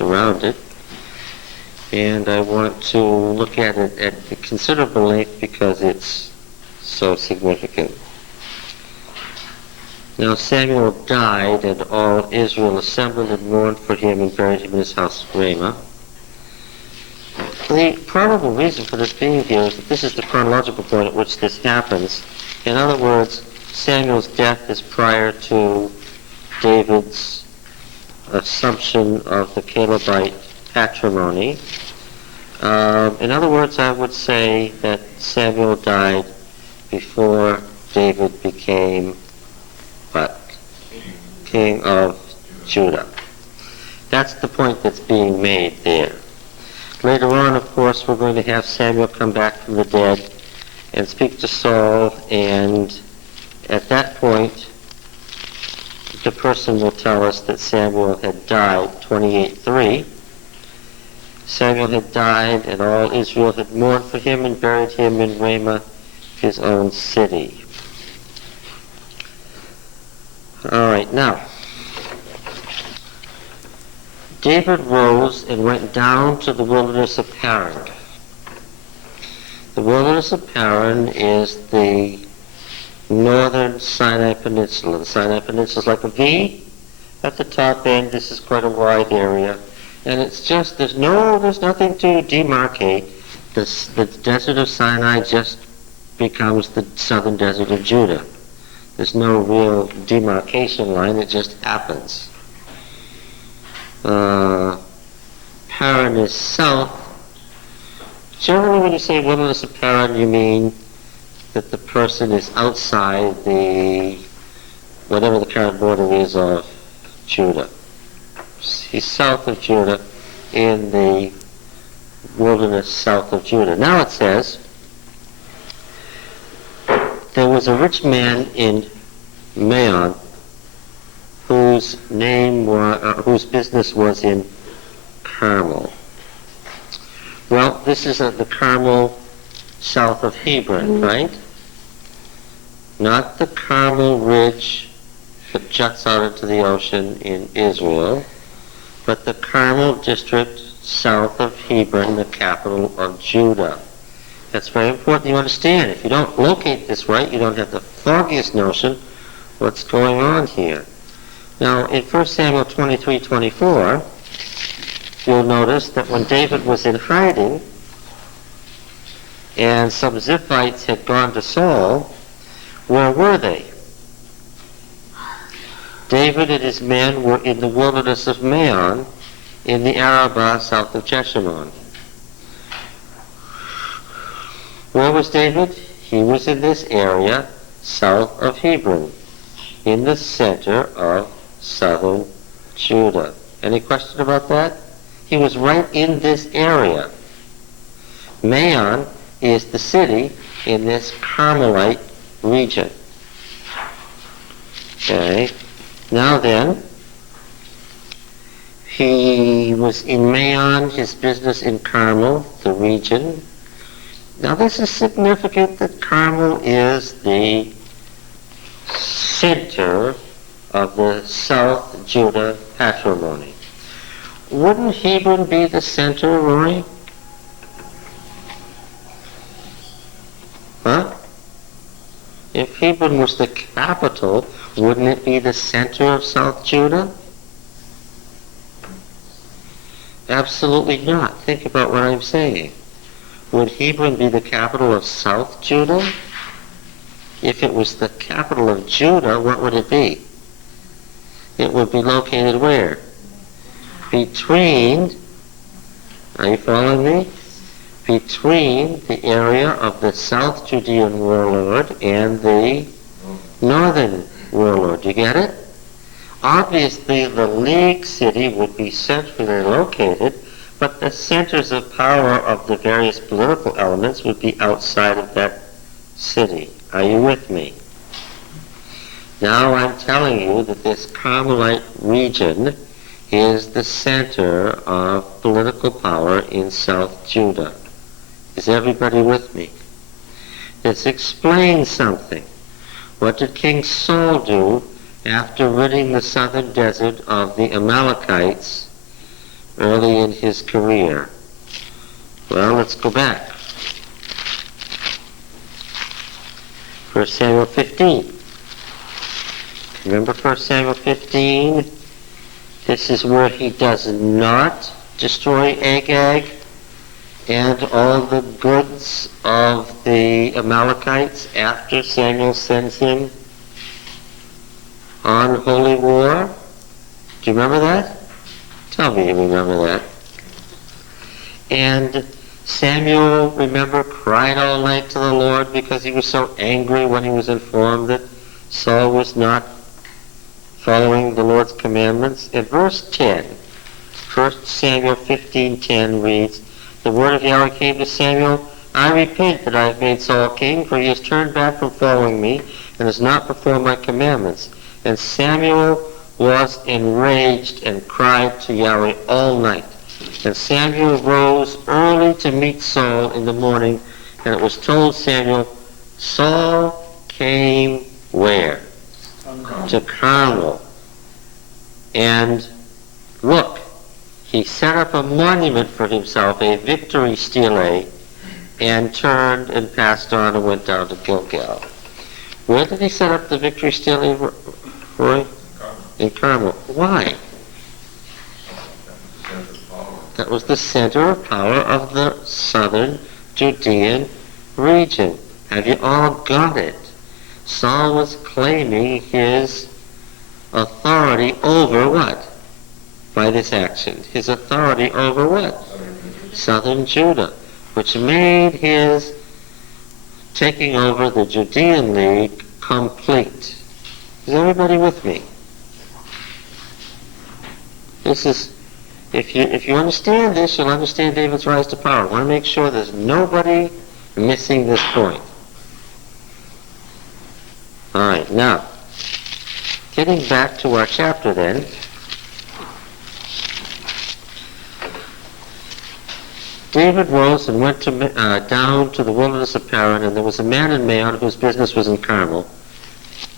around it, and I want to look at it at considerable length because it's so significant. Now Samuel died, and all Israel assembled and mourned for him and buried him in his house of Ramah. The probable reason for this being here is that this is the chronological point at which this happens. In other words, Samuel's death is prior to David's assumption of the Calebite patrimony. In other words, I would say that Samuel died before David became what? King of Judah. That's the point that's being made there. Later on, of course, we're going to have Samuel come back from the dead and speak to Saul, and at that point, the person will tell us that Samuel had died, 28:3. Samuel had died, and all Israel had mourned for him and buried him in Ramah, his own city. All right, now, David rose and went down to the wilderness of Paran. The wilderness of Paran is the northern Sinai Peninsula. The Sinai Peninsula is like a V at the top end. This is quite a wide area. And it's just, there's nothing to demarcate. The desert of Sinai just becomes the southern desert of Judah. There's no real demarcation line, it just happens. Paran is south. Generally when you say wilderness of Paran, you mean that the person is outside the, whatever the current border is of Judah. He's south of Judah in the wilderness south of Judah. Now it says, there was a rich man in Maon whose business was in Carmel. Well, this is the Carmel south of Hebron, right? Not the Carmel Ridge that juts out into the ocean in Israel, but the Carmel district south of Hebron, the capital of Judah. That's very important you understand. If you don't locate this right, you don't have the foggiest notion what's going on here. Now, in 1 Samuel 23:24, you'll notice that when David was in hiding, and some Ziphites had gone to Saul, where were they? David and his men were in the wilderness of Maon, in the Arabah south of Jeshimon. Where was David? He was in this area south of Hebron, in the center of southern Judah. Any question about that? He was right in this area. Maon is the city in this Carmelite region. Okay. Now then, he was in Maon, his business in Carmel, the region. Now this is significant that Carmel is the center of the South Judah patrimony. Wouldn't Hebron be the center, Rory? Huh? If Hebron was the capital, wouldn't it be the center of South Judah? Absolutely not. Think about what I'm saying. Would Hebron be the capital of South Judah? If it was the capital of Judah, what would it be? It would be located where? Between, are you following me? Between the area of the South Judean warlord and the northern warlord. You get it? Obviously, the League city would be centrally located, but the centers of power of the various political elements would be outside of that city. Are you with me? Now I'm telling you that this Carmelite region is the center of political power in South Judah. Is everybody with me? This explains something. What did King Saul do after ridding the southern desert of the Amalekites early in his career? Well, let's go back. 1 Samuel 15. Remember 1 Samuel 15? This is where he does not destroy Agag and all the goods of the Amalekites after Samuel sends him on holy war. Do you remember that? Tell me you remember that. And Samuel, remember, cried all night to the Lord because he was so angry when he was informed that Saul was not following the Lord's commandments. In verse 10, 1 Samuel 15:10 reads, "The word of Yahweh came to Samuel, I repent that I have made Saul king, for he has turned back from following me and has not performed my commandments." And Samuel was enraged and cried to Yahweh all night. And Samuel rose early to meet Saul in the morning, and it was told Samuel, Saul came where? To Carmel. And look, he set up a monument for himself, a victory stele, and turned and passed on and went down to Gilgal. Where did he set up the victory stele, Roy? In Carmel. Why? That was the center of power of the southern Judean region. Have you all got it? Saul was claiming his authority over what? By this action. His authority over what? Southern Judah, which made his taking over the Judean League complete. Is everybody with me? This is, if you understand this, you'll understand David's rise to power. I want to make sure there's nobody missing this point. All right, now, getting back to our chapter then, David rose and went down to the wilderness of Paran, and there was a man in Maon whose business was in Carmel.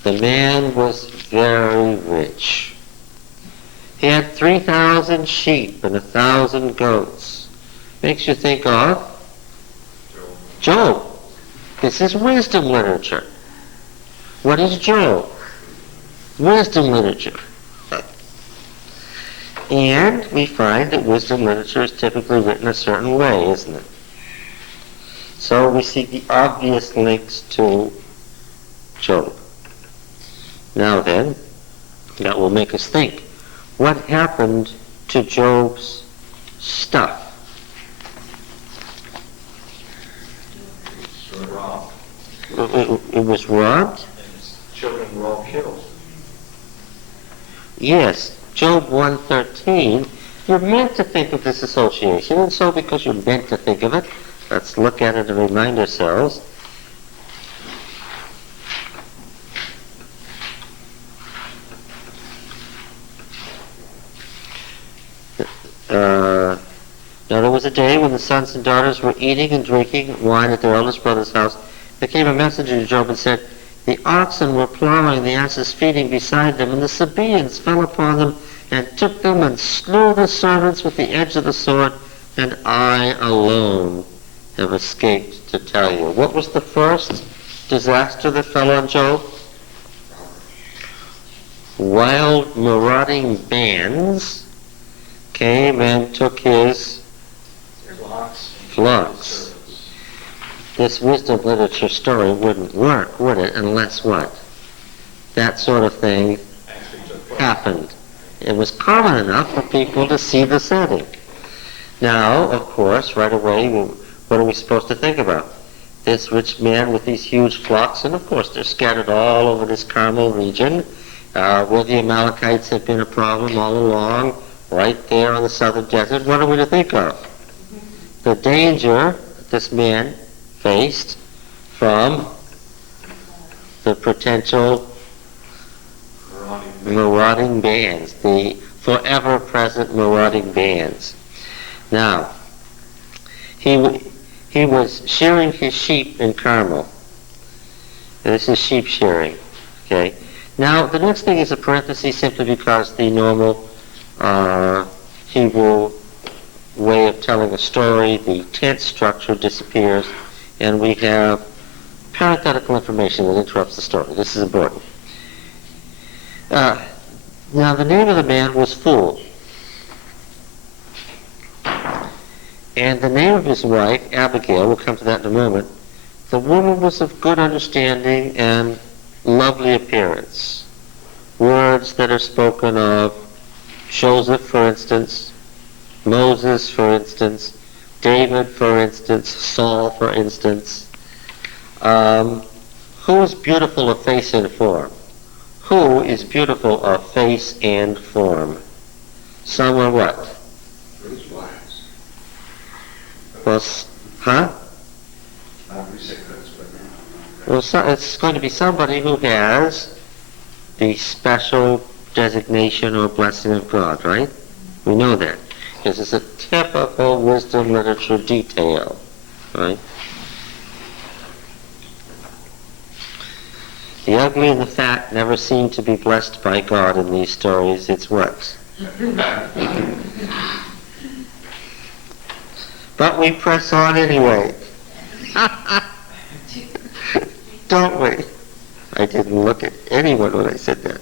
The man was very rich. He had 3,000 sheep and 1,000 goats. Makes you think of Job. This is wisdom literature. What is Job? Wisdom literature. And we find that wisdom literature is typically written a certain way, isn't it? So we see the obvious links to Job. Now then, that will make us think. What happened to Job's stuff? It was robbed? And his children were all killed. Yes, Job 1:13. You're meant to think of this association, and so because you're meant to think of it, let's look at it and remind ourselves. Now there was a day when the sons and daughters were eating and drinking wine at their eldest brother's house. There came a messenger to Job and said, the oxen were plowing, the asses feeding beside them, and the Sabaeans fell upon them and took them and slew the servants with the edge of the sword, and I alone have escaped to tell you. What was the first disaster that fell on Job? Wild marauding bands came and took his flocks. This wisdom literature story wouldn't work, would it, unless what? That sort of thing happened. It was common enough for people to see the setting. Now, of course, right away, what are we supposed to think about? This rich man with these huge flocks, and of course they're scattered all over this Carmel region, where the Amalekites have been a problem all along, right there on the southern desert. What are we to think of? The danger this man faced from the potential marauding bands, the forever present marauding bands. Now, he was shearing his sheep in Carmel. And this is sheep shearing. Okay. Now, the next thing is a parenthesis simply because the normal Hebrew telling a story, the tense structure disappears, and we have parenthetical information that interrupts the story. This is important. Now, the name of the man was Fool. And the name of his wife, Abigail, we'll come to that in a moment, the woman was of good understanding and lovely appearance. Words that are spoken of, Joseph, for instance, Moses, for instance, David, for instance, Saul, for instance. Who is beautiful of face and form? Who is beautiful of face and form? Some are what? Bruce Wise. Well, huh? Well, it's going to be somebody who has the special designation or blessing of God, right? We know that. Because it's a typical wisdom literature detail, right? The ugly and the fat never seem to be blessed by God in these stories. It's what? But we press on anyway. Don't we? I didn't look at anyone when I said that.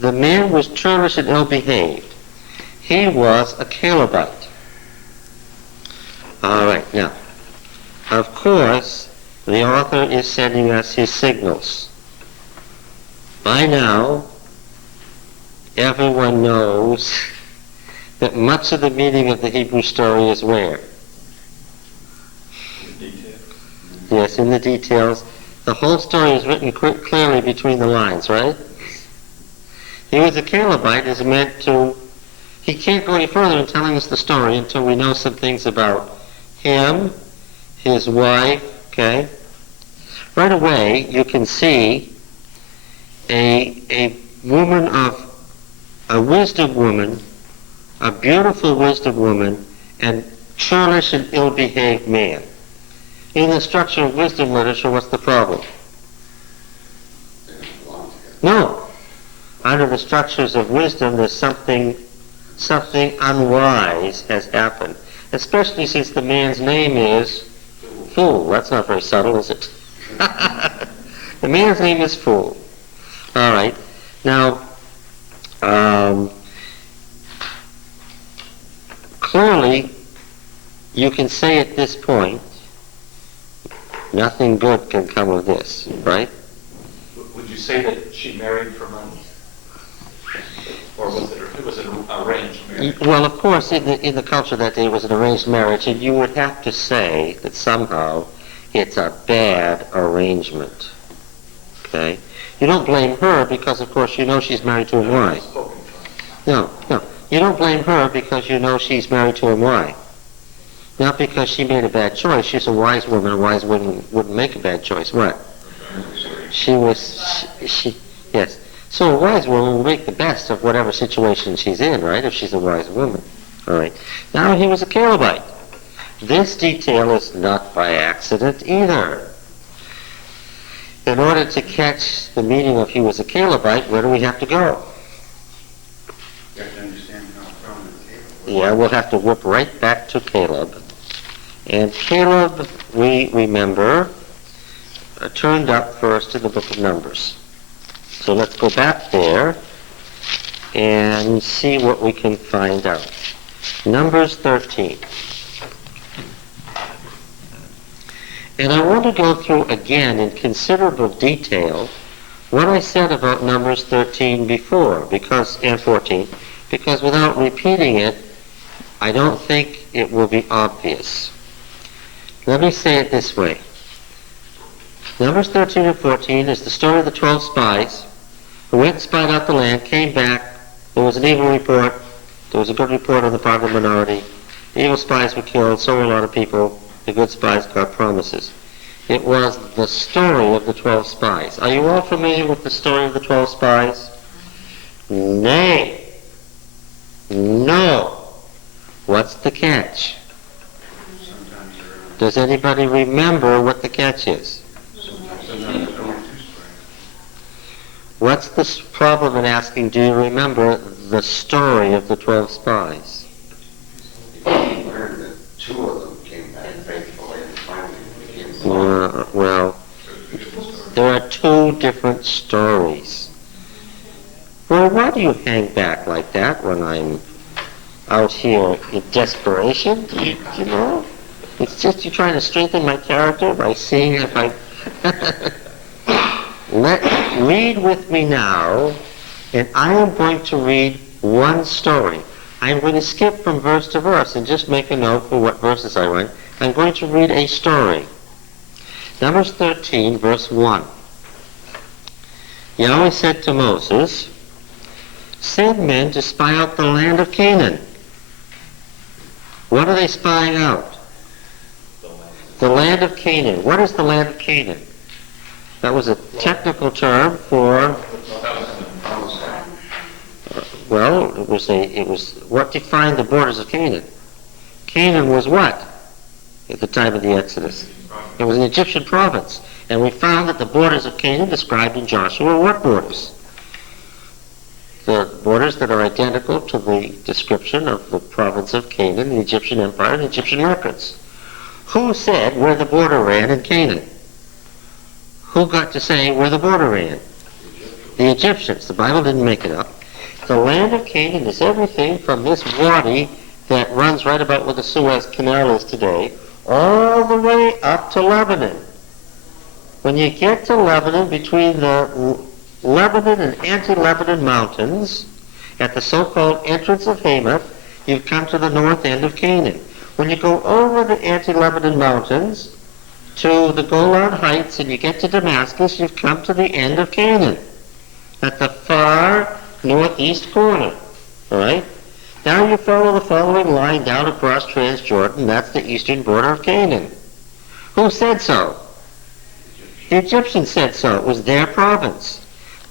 The man was churlish and ill-behaved. He was a Calebite. All right, now, of course, the author is sending us his signals. By now, everyone knows that much of the meaning of the Hebrew story is where? Yes, in the details. The whole story is written clearly between the lines, right? He was a Calebite is meant to... He can't go any further in telling us the story until we know some things about him, his wife, okay? Right away, you can see a woman of... a wisdom woman, a beautiful wisdom woman, and churlish and ill-behaved man. In the structure of wisdom literature, what's the problem? No. Under the structures of wisdom, there's something unwise has happened. Especially since the man's name is Fool. That's not very subtle, is it? The man's name is Fool. All right. Now, clearly, you can say at this point, nothing good can come of this, right? Would you say that she married for money? Or was it an arranged marriage? Well, of course, in the culture that day, it was an arranged marriage, and you would have to say that somehow it's a bad arrangement. Okay? You don't blame her because, of course, you know she's married to him. Why? No. You don't blame her because you know she's married to him. Why? Not because she made a bad choice. She's a wise woman. A wise woman wouldn't make a bad choice. What? Yes. So a wise woman will make the best of whatever situation she's in, right, if she's a wise woman. All right. Now, he was a Calebite. This detail is not by accident either. In order to catch the meaning of he was a Calebite, where do we have to go? You have to understand how from the Caleb. Yeah, we'll have to whoop right back to Caleb. And Caleb, we remember, turned up first in the book of Numbers. So let's go back there and see what we can find out. Numbers 13. And I want to go through again in considerable detail what I said about Numbers 13 before, and 14, because without repeating it, I don't think it will be obvious. Let me say it this way. Numbers 13 and 14 is the story of the 12 spies who went and spied out the land, came back. There was an evil report. There was a good report on the part of the minority. The evil spies were killed, so were a lot of people. The good spies got promises. It was the story of the 12 spies. Are you all familiar with the story of the 12 spies? Nay. No. What's the catch? Does anybody remember what the catch is? What's the problem in asking, do you remember the story of the 12 spies? You learned that two of them came back faithfully and finally became Well, there are two different stories. Well, why do you hang back like that when I'm out here in desperation? You know? It's just you're trying to strengthen my character by seeing if I... Read with me now, and I am going to read one story. I'm going to skip from verse to verse and just make a note for what verses I went. I'm going to read a story. Numbers 13, verse 1. Yahweh said to Moses, send men to spy out the land of Canaan. What are they spying out? The land of Canaan. What is the land of Canaan? That was a technical term for, well, it was what defined the borders of Canaan. Canaan was what at the time of the Exodus? It was an Egyptian province. And we found that the borders of Canaan described in Joshua are what borders? The borders that are identical to the description of the province of Canaan, the Egyptian Empire, and the Egyptian records. Who said where the border ran in Canaan? Who got to say where the border ran? The Egyptians. The Bible didn't make it up. The land of Canaan is everything from this wadi that runs right about where the Suez Canal is today, all the way up to Lebanon. When you get to Lebanon, between the Lebanon and anti-Lebanon mountains, at the so-called entrance of Hamath, you've come to the north end of Canaan. When you go over the anti-Lebanon mountains to the Golan Heights and you get to Damascus, you've come to the end of Canaan, at the far northeast corner. All right? Now you follow the following line down across Transjordan. That's the eastern border of Canaan. Who said so? The Egyptians said so. It was their province.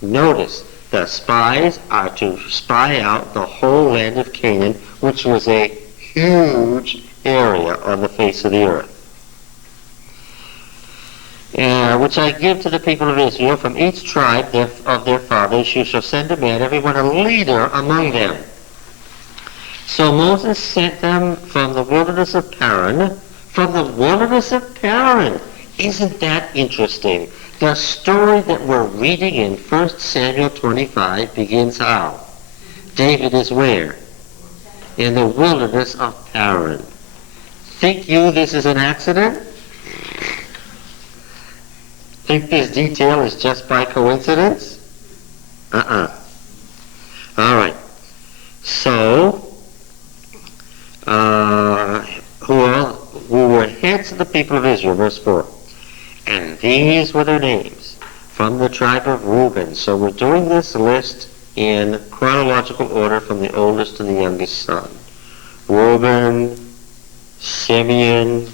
Notice, the spies are to spy out the whole land of Canaan, which was a huge area on the face of the earth. Which I give to the people of Israel. From each tribe of their fathers you shall send a man, everyone a leader among them. So Moses sent them from the wilderness of Paran. From the wilderness of Paran. Isn't that interesting? The story that we're reading in 1 Samuel 25 begins how? David is where? In the wilderness of Paran. Think you this is an accident? Think this detail is just by coincidence? All right. So, who were heads of the people of Israel, verse 4. And these were their names from the tribe of Reuben. So we're doing this list in chronological order from the oldest to the youngest son. Reuben, Simeon,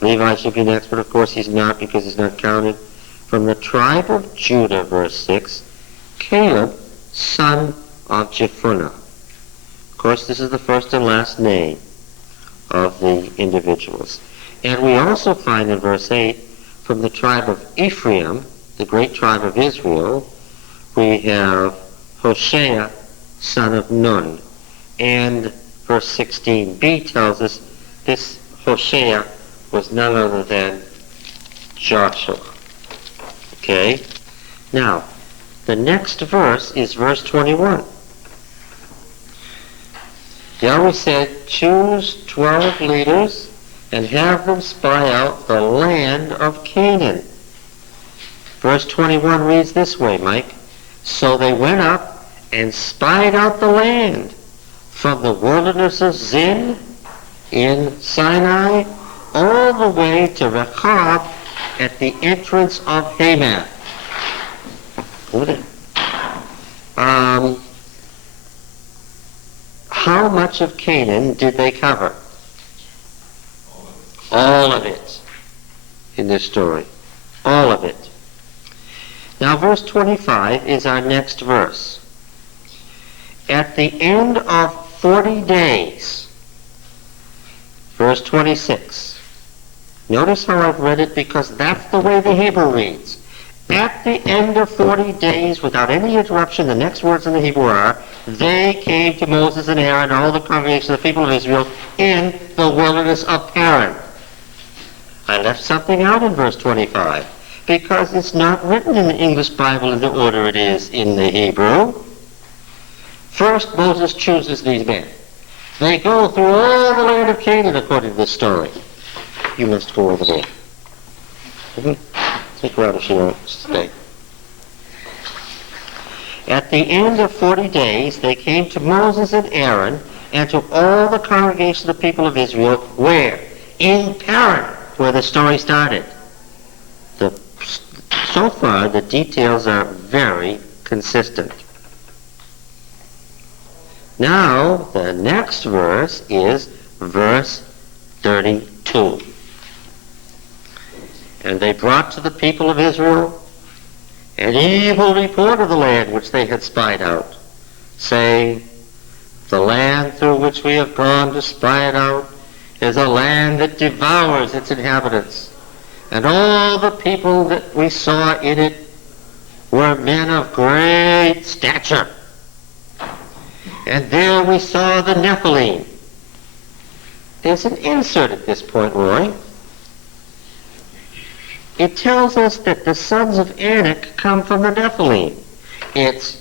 Levi should be next, but of course he's not because he's not counted. From the tribe of Judah, verse 6, Caleb, son of Jephunneh. Of course, this is the first and last name of the individuals. And we also find in verse 8, from the tribe of Ephraim, the great tribe of Israel, we have Hoshea, son of Nun. And verse 16b tells us this Hoshea was none other than Joshua. Okay? Now, the next verse is verse 21. Yahweh said, choose 12 leaders and have them spy out the land of Canaan. Verse 21 reads this way, Mike. So they went up and spied out the land from the wilderness of Zin in Sinai all the way to Rehob at the entrance of Hamath. How much of Canaan did they cover? All of it in this story. All of it. Now verse 25 is our next verse. At the end of 40 days, verse 26. Notice how I've read it because that's the way the Hebrew reads. At the end of 40 days, without any interruption, the next words in the Hebrew are, they came to Moses and Aaron and all the congregation of the people of Israel in the wilderness of Paran. I left something out in verse 25 because it's not written in the English Bible in the order it is in the Hebrew. First, Moses chooses these men. They go through all the land of Canaan according to this story. You must go over there. Take her out if she wants to stay. At the end of 40 days, they came to Moses and Aaron and to all the congregation of the people of Israel. Where? In Paran, where the story started. So far, the details are very consistent. Now, the next verse is verse 32. And they brought to the people of Israel an evil report of the land which they had spied out, saying, the land through which we have gone to spy it out is a land that devours its inhabitants. And all the people that we saw in it were men of great stature. And there we saw the Nephilim. There's an insert at this point, Roy. It tells us that the sons of Anak come from the Nephilim. It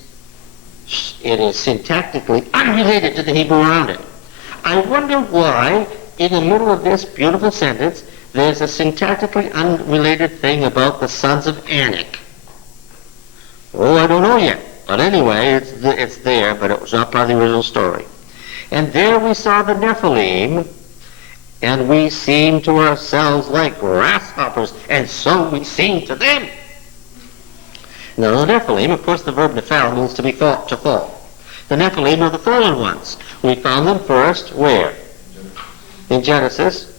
is syntactically unrelated to the Hebrew around it. I wonder why, in the middle of this beautiful sentence, there's a syntactically unrelated thing about the sons of Anak. Oh, I don't know yet. But anyway, it's there, but it was not part of the original story. And there we saw the Nephilim, and we seemed to ourselves like grasshoppers, and so we seemed to them. Now, the Nephilim, of course, the verb nephal means to be fought, to fall. The Nephilim are the fallen ones. We found them first where? In Genesis.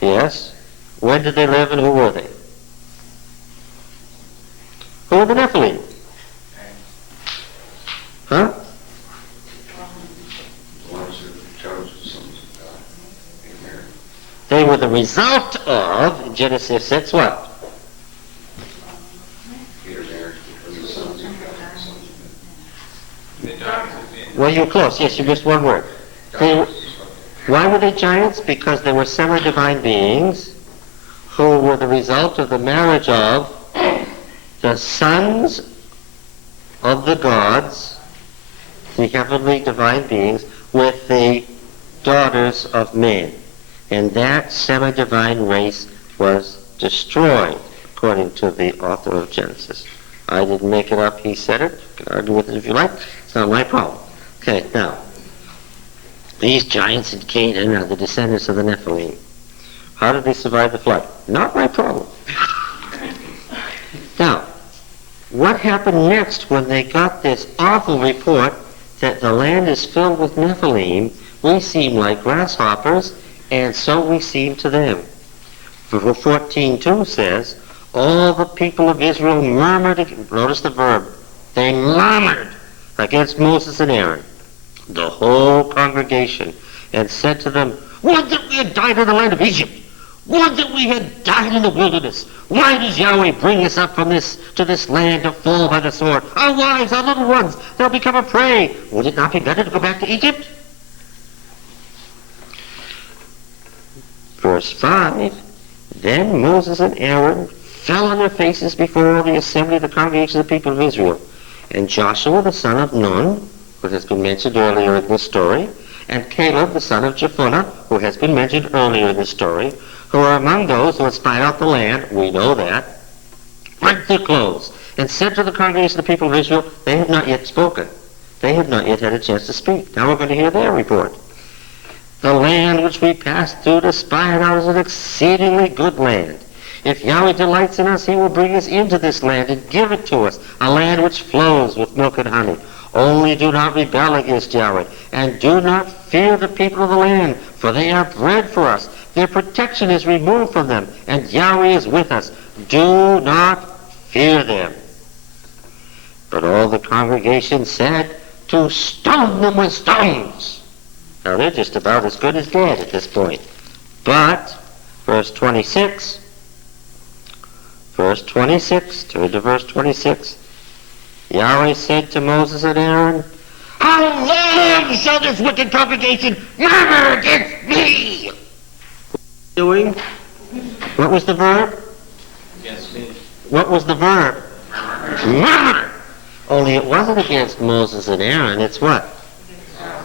Yes. When did they live and who were they? Who were the Nephilim? Huh? They were the result of, in Genesis 6, what? Well, you're close. Yes, you missed one word. Why were they giants? Because they were semi-divine beings who were the result of the marriage of the sons of the gods, the heavenly divine beings, with the daughters of men. And that semi-divine race was destroyed, according to the author of Genesis. I didn't make it up, he said it. You can argue with it if you like. It's not my problem. Okay, now, these giants in Canaan are the descendants of the Nephilim. How did they survive the flood? Not my problem. Now, what happened next when they got this awful report that the land is filled with Nephilim? We seem like grasshoppers, and so we seem to them. 14:2 says, all the people of Israel murmured, notice the verb, they murmured against Moses and Aaron, the whole congregation, and said to them, would that we had died in the land of Egypt! Would that we had died in the wilderness! Why does Yahweh bring us up from to this land to fall by the sword? Our wives, our little ones, they'll become a prey. Would it not be better to go back to Egypt? Verse 5, then Moses and Aaron fell on their faces before the assembly of the congregation of the people of Israel. And Joshua the son of Nun, who has been mentioned earlier in this story, and Caleb the son of Jephunneh, who has been mentioned earlier in this story, who are among those who had spied out the land, we know that, rent their clothes, and said to the congregation of the people of Israel, they have not yet spoken. They have not yet had a chance to speak. Now we're going to hear their report. The land which we passed through to spy it out is an exceedingly good land. If Yahweh delights in us, he will bring us into this land and give it to us, a land which flows with milk and honey. Only do not rebel against Yahweh, and do not fear the people of the land, for they are bread for us. Their protection is removed from them, and Yahweh is with us. Do not fear them. But all the congregation said, to stone them with stones. Now they're just about as good as dead at this point. But, verse 26, Verse 26, turn to verse 26. Yahweh said to Moses and Aaron, how long shall this wicked congregation murmur against me? Doing? What was the verb? Against me. What was the verb? Murmur. Only it wasn't against Moses and Aaron, it's what?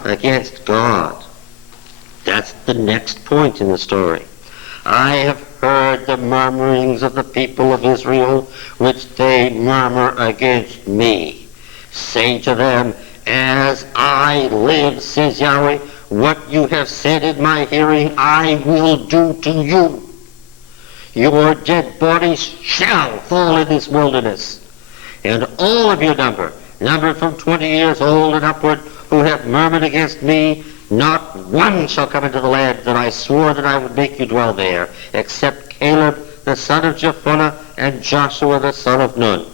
Against God. That's the next point in the story. I have heard the murmurings of the people of Israel, which they murmur against me. Say to them, as I live, says Yahweh, what you have said in my hearing I will do to you. Your dead bodies shall fall in this wilderness, and all of your numbered from 20 years old and upward, who have murmured against me, not one shall come into the land that I swore that I would make you dwell there, except Caleb the son of Jephunneh and Joshua the son of Nun.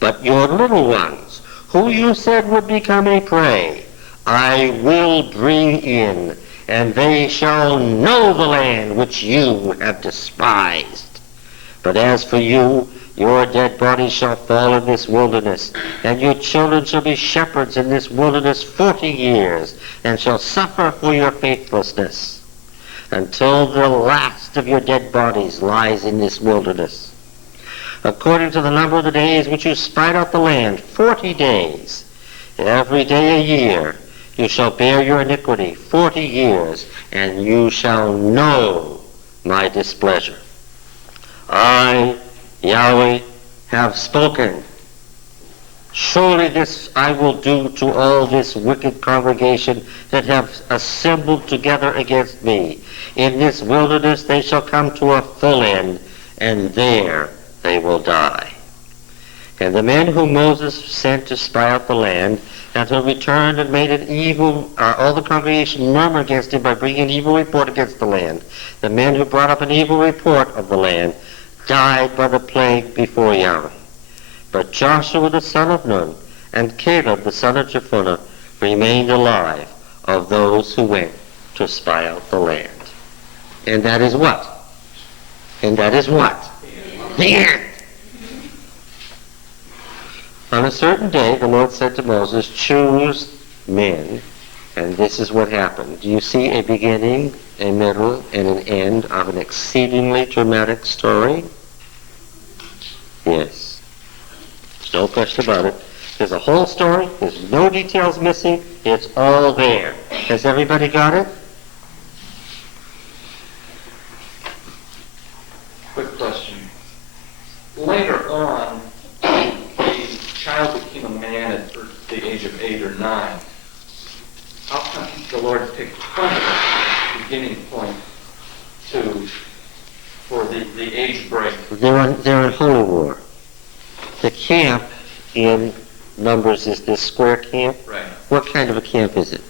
But your little ones, who you said would become a prey, I will bring in, and they shall know the land which you have despised. But as for you, your dead bodies shall fall in this wilderness, and your children shall be shepherds in this wilderness 40 years, and shall suffer for your faithlessness, until the last of your dead bodies lies in this wilderness. According to the number of the days which you spied out the land, 40 days, every day a year, you shall bear your iniquity 40 years, and you shall know my displeasure. I, Yahweh, have spoken. Surely this I will do to all this wicked congregation that have assembled together against me. In this wilderness they shall come to a full end, and there they will die. And the men whom Moses sent to spy out the land, and who returned and made an evil, all the congregation murmur against him by bringing an evil report against the land. The men who brought up an evil report of the land died by the plague before Yahweh. But Joshua the son of Nun and Caleb the son of Jephunneh remained alive of those who went to spy out the land. And that is what? And that is what? The end. On a certain day, the Lord said to Moses, choose men, and this is what happened. Do you see a beginning, a middle, and an end of an exceedingly dramatic story? Yes. There's no question about it. There's a whole story. There's no details missing. It's all there. Has everybody got it? Quick question. Later on, the child became a man at the age of 8 or 9. How come the Lord picked 20 as the beginning point for the age break? They're in Holy War. The camp in Numbers is this square camp. Right. What kind of a camp is it?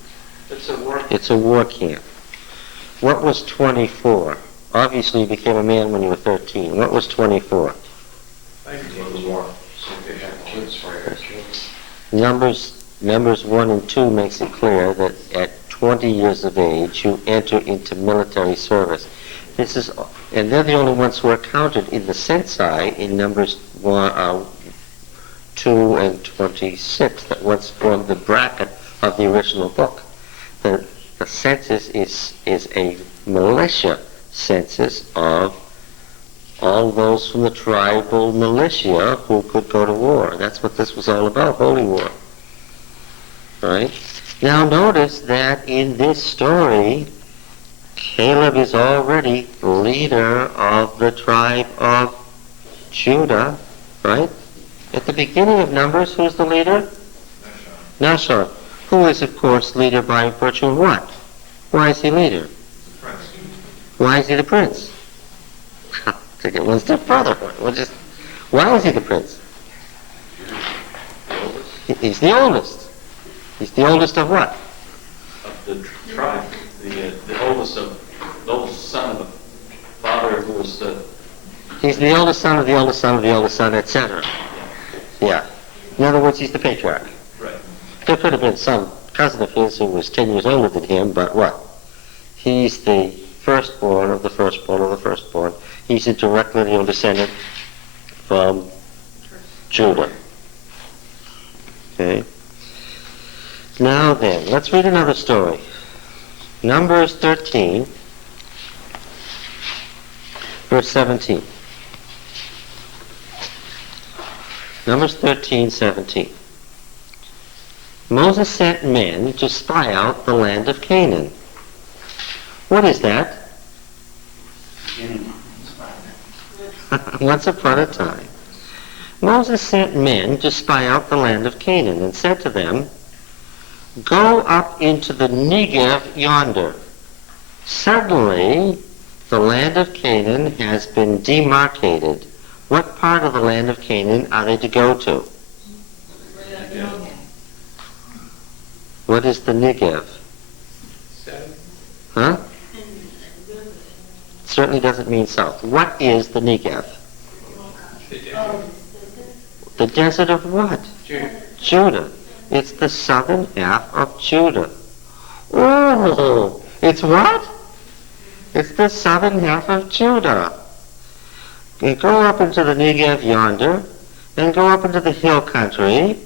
It's a war. It's a war camp. What was 24? Obviously you became a man when you were 13. What was 24? War. So they have kids for your kids. Numbers 1 and 2 makes it clear that at 20 years of age you enter into military service. And they're the only ones who are counted in the censi in Numbers 2 and 26 that once formed the bracket of the original book. The census is a militia census of all those from the tribal militia who could go to war. That's what this was all about, holy war. Right? Now notice that in this story, Caleb is already leader of the tribe of Judah, right? At the beginning of Numbers, who's the leader? Nashon. Who is, of course, leader by virtue of what? Why is he leader? Why is he the prince? To get one step further, why is he the prince? He's the oldest. He's the oldest of what? Of the tribe. The oldest son of the father who was the... He's the oldest son of the oldest son of the oldest son, etc. Yeah. In other words, he's the patriarch. Right. There could have been some cousin of his who was 10 years older than him, but what? He's the firstborn of the firstborn of the firstborn. He's a direct lineal descendant from Judah. Okay. Now then, let's read another story. Numbers 13, verse 17. Numbers 13:17. Moses sent men to spy out the land of Canaan. What is that? Once upon a time, Moses sent men to spy out the land of Canaan and said to them, "Go up into the Negev yonder." Suddenly, the land of Canaan has been demarcated. What part of the land of Canaan are they to go to? What is the Negev? Huh? Certainly doesn't mean south. What is the Negev? The desert of what? Judah. It's the southern half of Judah. Oh, it's what? It's the southern half of Judah. You go up into the Negev yonder, then go up into the hill country,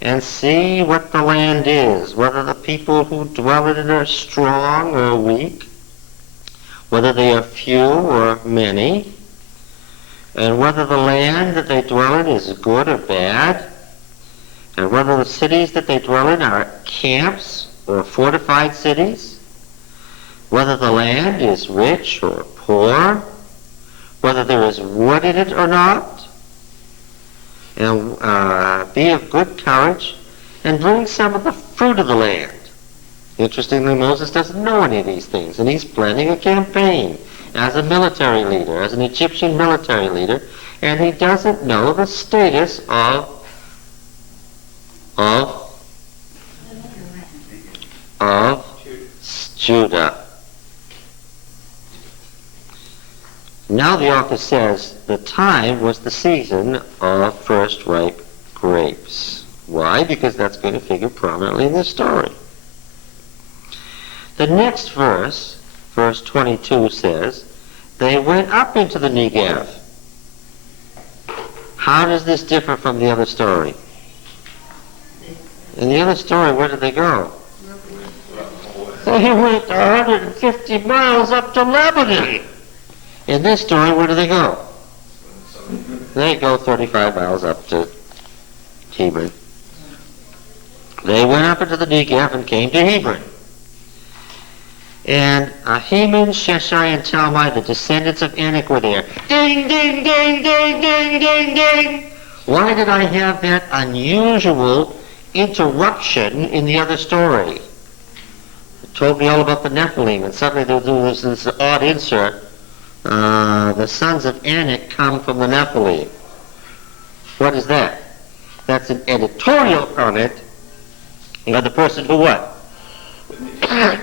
and see what the land is, whether the people who dwell in it are strong or weak, whether they are few or many, and whether the land that they dwell in is good or bad, and whether the cities that they dwell in are camps or fortified cities, whether the land is rich or poor, whether there is wood in it or not, and be of good courage, and bring some of the fruit of the land. Interestingly, Moses doesn't know any of these things, and he's planning a campaign as a military leader, as an Egyptian military leader, and he doesn't know the status of Judah. Now the author says the time was the season of first ripe grapes. Why? Because that's going to figure prominently in this story. The next verse, verse 22, says, they went up into the Negev. How does this differ from the other story? In the other story, where did they go? They went 150 miles up to Lebanon. In this story, where do they go? They go 35 miles up to Hebron. They went up into the Negev and came to Hebron. And Ahiman, Sheshai, and Talmai, the descendants of Anak, were there. Ding, ding, ding, ding, ding, ding, ding. Why did I have that unusual interruption in the other story? It told me all about the Nephilim, and suddenly there was this odd insert. The sons of Anak come from the Nephilim. What is that? That's an editorial comment by the person who what?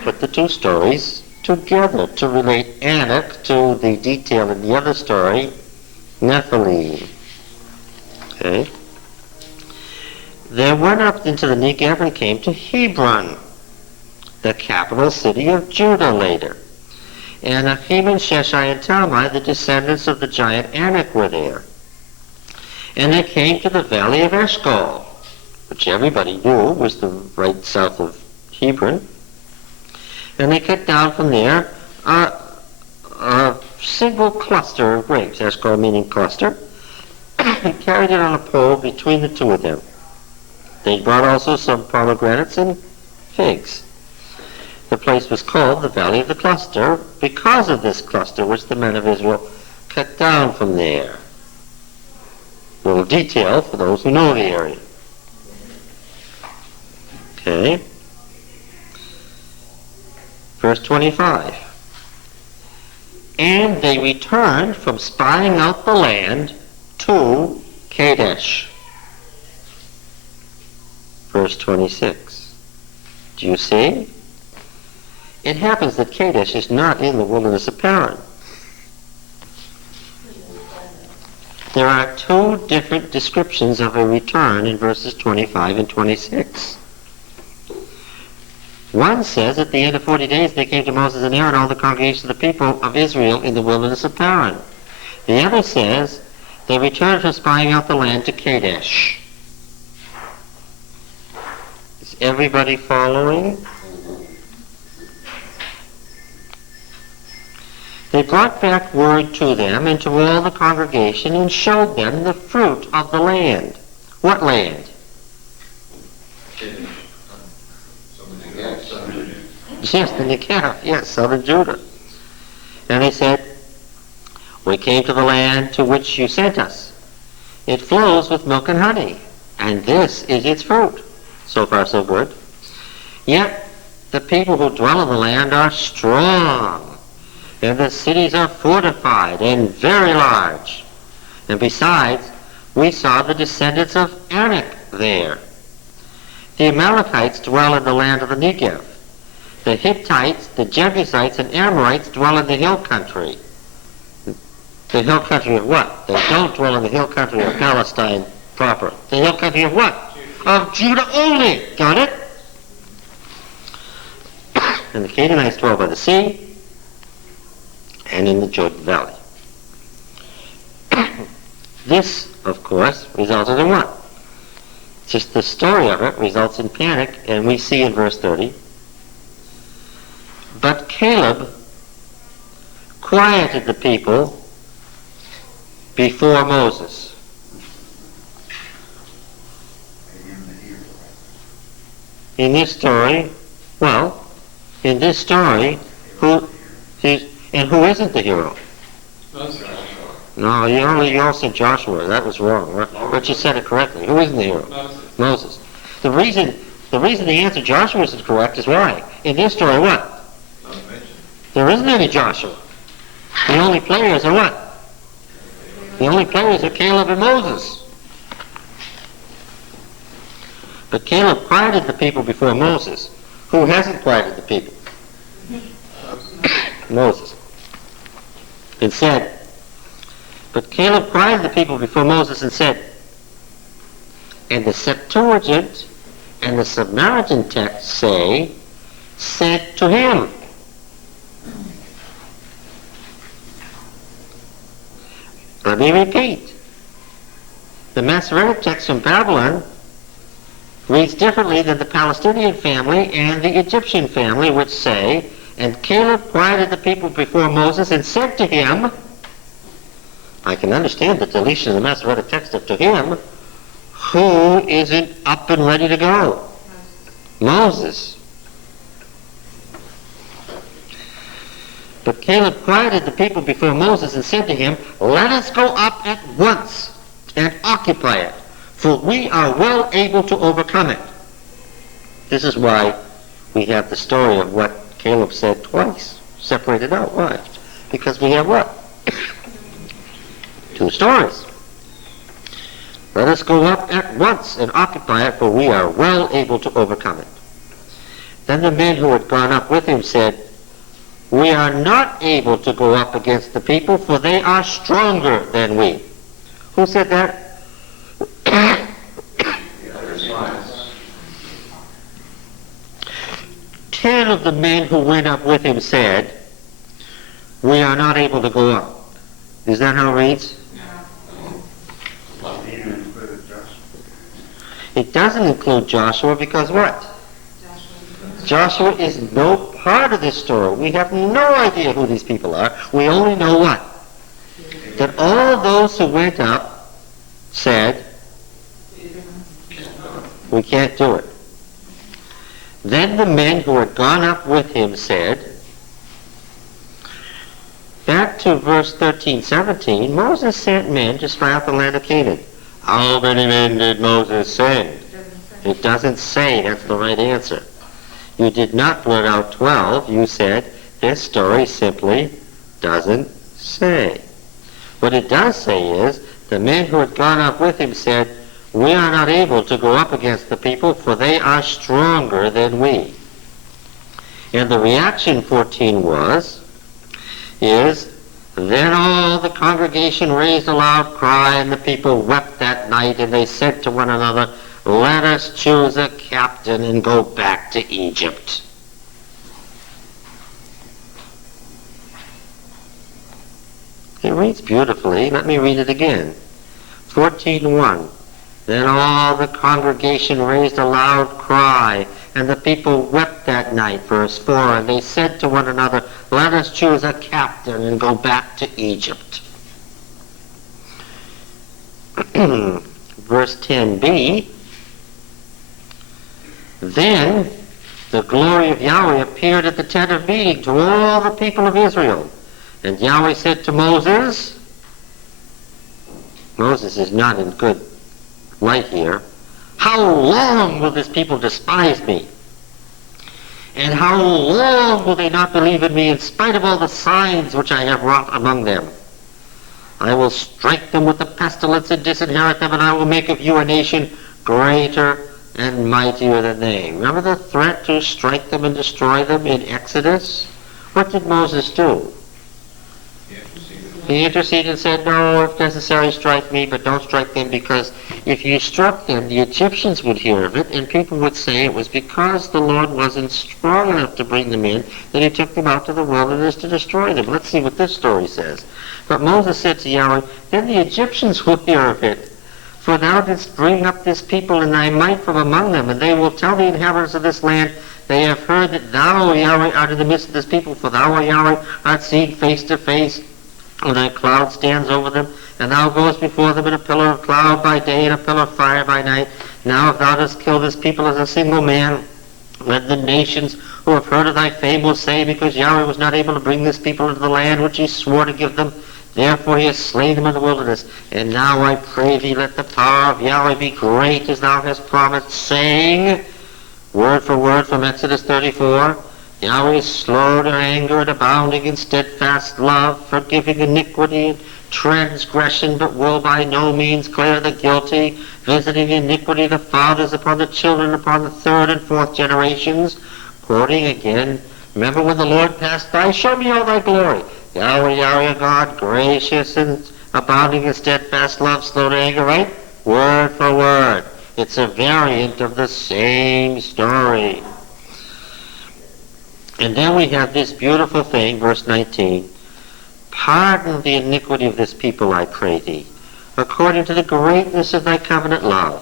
Put the two stories together to relate Anak to the detail in the other story, Nephilim. Okay. They went up into the Negev and came to Hebron, the capital city of Judah later. And Ahiman, Sheshai, and Talmai, the descendants of the giant Anak, were there. And they came to the valley of Eshcol, which everybody knew was the right south of Hebron. And they cut down from there a single cluster of grapes, Eshcol meaning cluster, and carried it on a pole between the two of them. They brought also some pomegranates and figs. The place was called the Valley of the Cluster because of this cluster which the men of Israel cut down from there. A little detail for those who know the area. Okay. Verse 25. And they returned from spying out the land to Kadesh. Verse 26. Do you see? It happens that Kadesh is not in the wilderness of Paran. There are two different descriptions of a return in verses 25 and 26. One says at the end of 40 days they came to Moses and Aaron, all the congregation of the people of Israel in the wilderness of Paran. The other says They returned from spying out the land to Kadesh. Is everybody following? They brought back word to them and to all the congregation and showed them the fruit of the land. What land? Yes, the Negev, yes, southern Judah. And they said, we came to the land to which you sent us. It flows with milk and honey, and this is its fruit. So far, so good. Yet the people who dwell in the land are strong, and the cities are fortified and very large. And besides, we saw the descendants of Anak there. The Amalekites dwell in the land of the Negev. The Hittites, the Jebusites, and Amorites dwell in the hill country. The hill country of what? They don't dwell in the hill country of Palestine proper. The hill country of what? Of Judah only. Got it? And the Canaanites dwell by the sea and in the Jordan Valley. This, of course, resulted in what? Just the story of it results in panic, and we see in verse 30, but Caleb quieted the people before Moses. In this story, who isn't the hero? No, you all said Joshua. That was wrong. But you said it correctly. Who isn't the hero? Moses. The reason the answer Joshua isn't correct is why? In this story, what? There isn't any Joshua. The only players are what? The only players are Caleb and Moses. But Caleb quieted the people before Moses. Who hasn't quieted the people? Moses. And said, but Caleb quieted the people before Moses and said, and the Septuagint and the Samaritan text say, said to him. Let me repeat. The Masoretic text from Babylon reads differently than the Palestinian family and the Egyptian family, which say, and Caleb quieted the people before Moses and said to him, I can understand the deletion of the Masoretic text of to him, who isn't up and ready to go? Moses. But Caleb quieted the people before Moses and said to him, let us go up at once and occupy it, for we are well able to overcome it. This is why we have the story of what Caleb said twice, separated out. Why? Because we have what? Two stories. Let us go up at once and occupy it, for we are well able to overcome it. Then the men who had gone up with him said, we are not able to go up against the people, for they are stronger than we. Who said that? Ten of the men who went up with him said, we are not able to go up. Is that how it reads? It doesn't include Joshua because what? Joshua is no part of this story. We have no idea who these people are. We only know what? That all those who went up said, we can't do it. Then the men who had gone up with him said, back to verse 13-17, Moses sent men to spy out the land of Canaan. How many men did Moses send? It doesn't say. That's the right answer. You did not blurt out 12. You said, this story simply doesn't say. What it does say is, the men who had gone up with him said, we are not able to go up against the people, for they are stronger than we. And the reaction 14 is, then all the congregation raised a loud cry, and the people wept that night, and they said to one another, let us choose a captain and go back to Egypt. It reads beautifully. Let me read it again. 14:1. Then all the congregation raised a loud cry, and the people wept that night. Verse 4. And they said to one another, let us choose a captain and go back to Egypt. Verse 10b. Then the glory of Yahweh appeared at the tent of meeting to all the people of Israel. And Yahweh said to Moses is not in good light here, how long will this people despise me? And how long will they not believe in me in spite of all the signs which I have wrought among them? I will strike them with the pestilence and disinherit them, and I will make of you a nation greater and mightier than they. Remember the threat to strike them and destroy them in Exodus? What did Moses do? He interceded and said, no, if necessary, strike me, but don't strike them, because if you struck them, the Egyptians would hear of it, and people would say it was because the Lord wasn't strong enough to bring them in that he took them out to the wilderness to destroy them. Let's see what this story says. But Moses said to Yahweh, then the Egyptians will hear of it. For thou didst bring up this people in thy might from among them, and they will tell the inhabitants of this land, they have heard that thou, O Yahweh, art in the midst of this people, for thou, O Yahweh, art seen face to face, and thy cloud stands over them, and thou goest before them in a pillar of cloud by day and a pillar of fire by night. Now if thou dost kill this people as a single man, let the nations who have heard of thy fame will say, because Yahweh was not able to bring this people into the land which he swore to give them, therefore he has slain them in the wilderness. And now I pray thee, let the power of Yahweh be great as thou hast promised, saying, word for word from Exodus 34, Yahweh is slow to anger and abounding in steadfast love, forgiving iniquity and transgression, but will by no means clear the guilty, visiting the iniquity of the fathers upon the children, upon the third and fourth generations. Quoting again, remember when the Lord passed by, show me all thy glory. Yahweh, Yahweh, God, gracious and abounding in steadfast love, slow to anger, right? Word for word. It's a variant of the same story. And then we have this beautiful thing, verse 19. Pardon the iniquity of this people, I pray thee, according to the greatness of thy covenant love,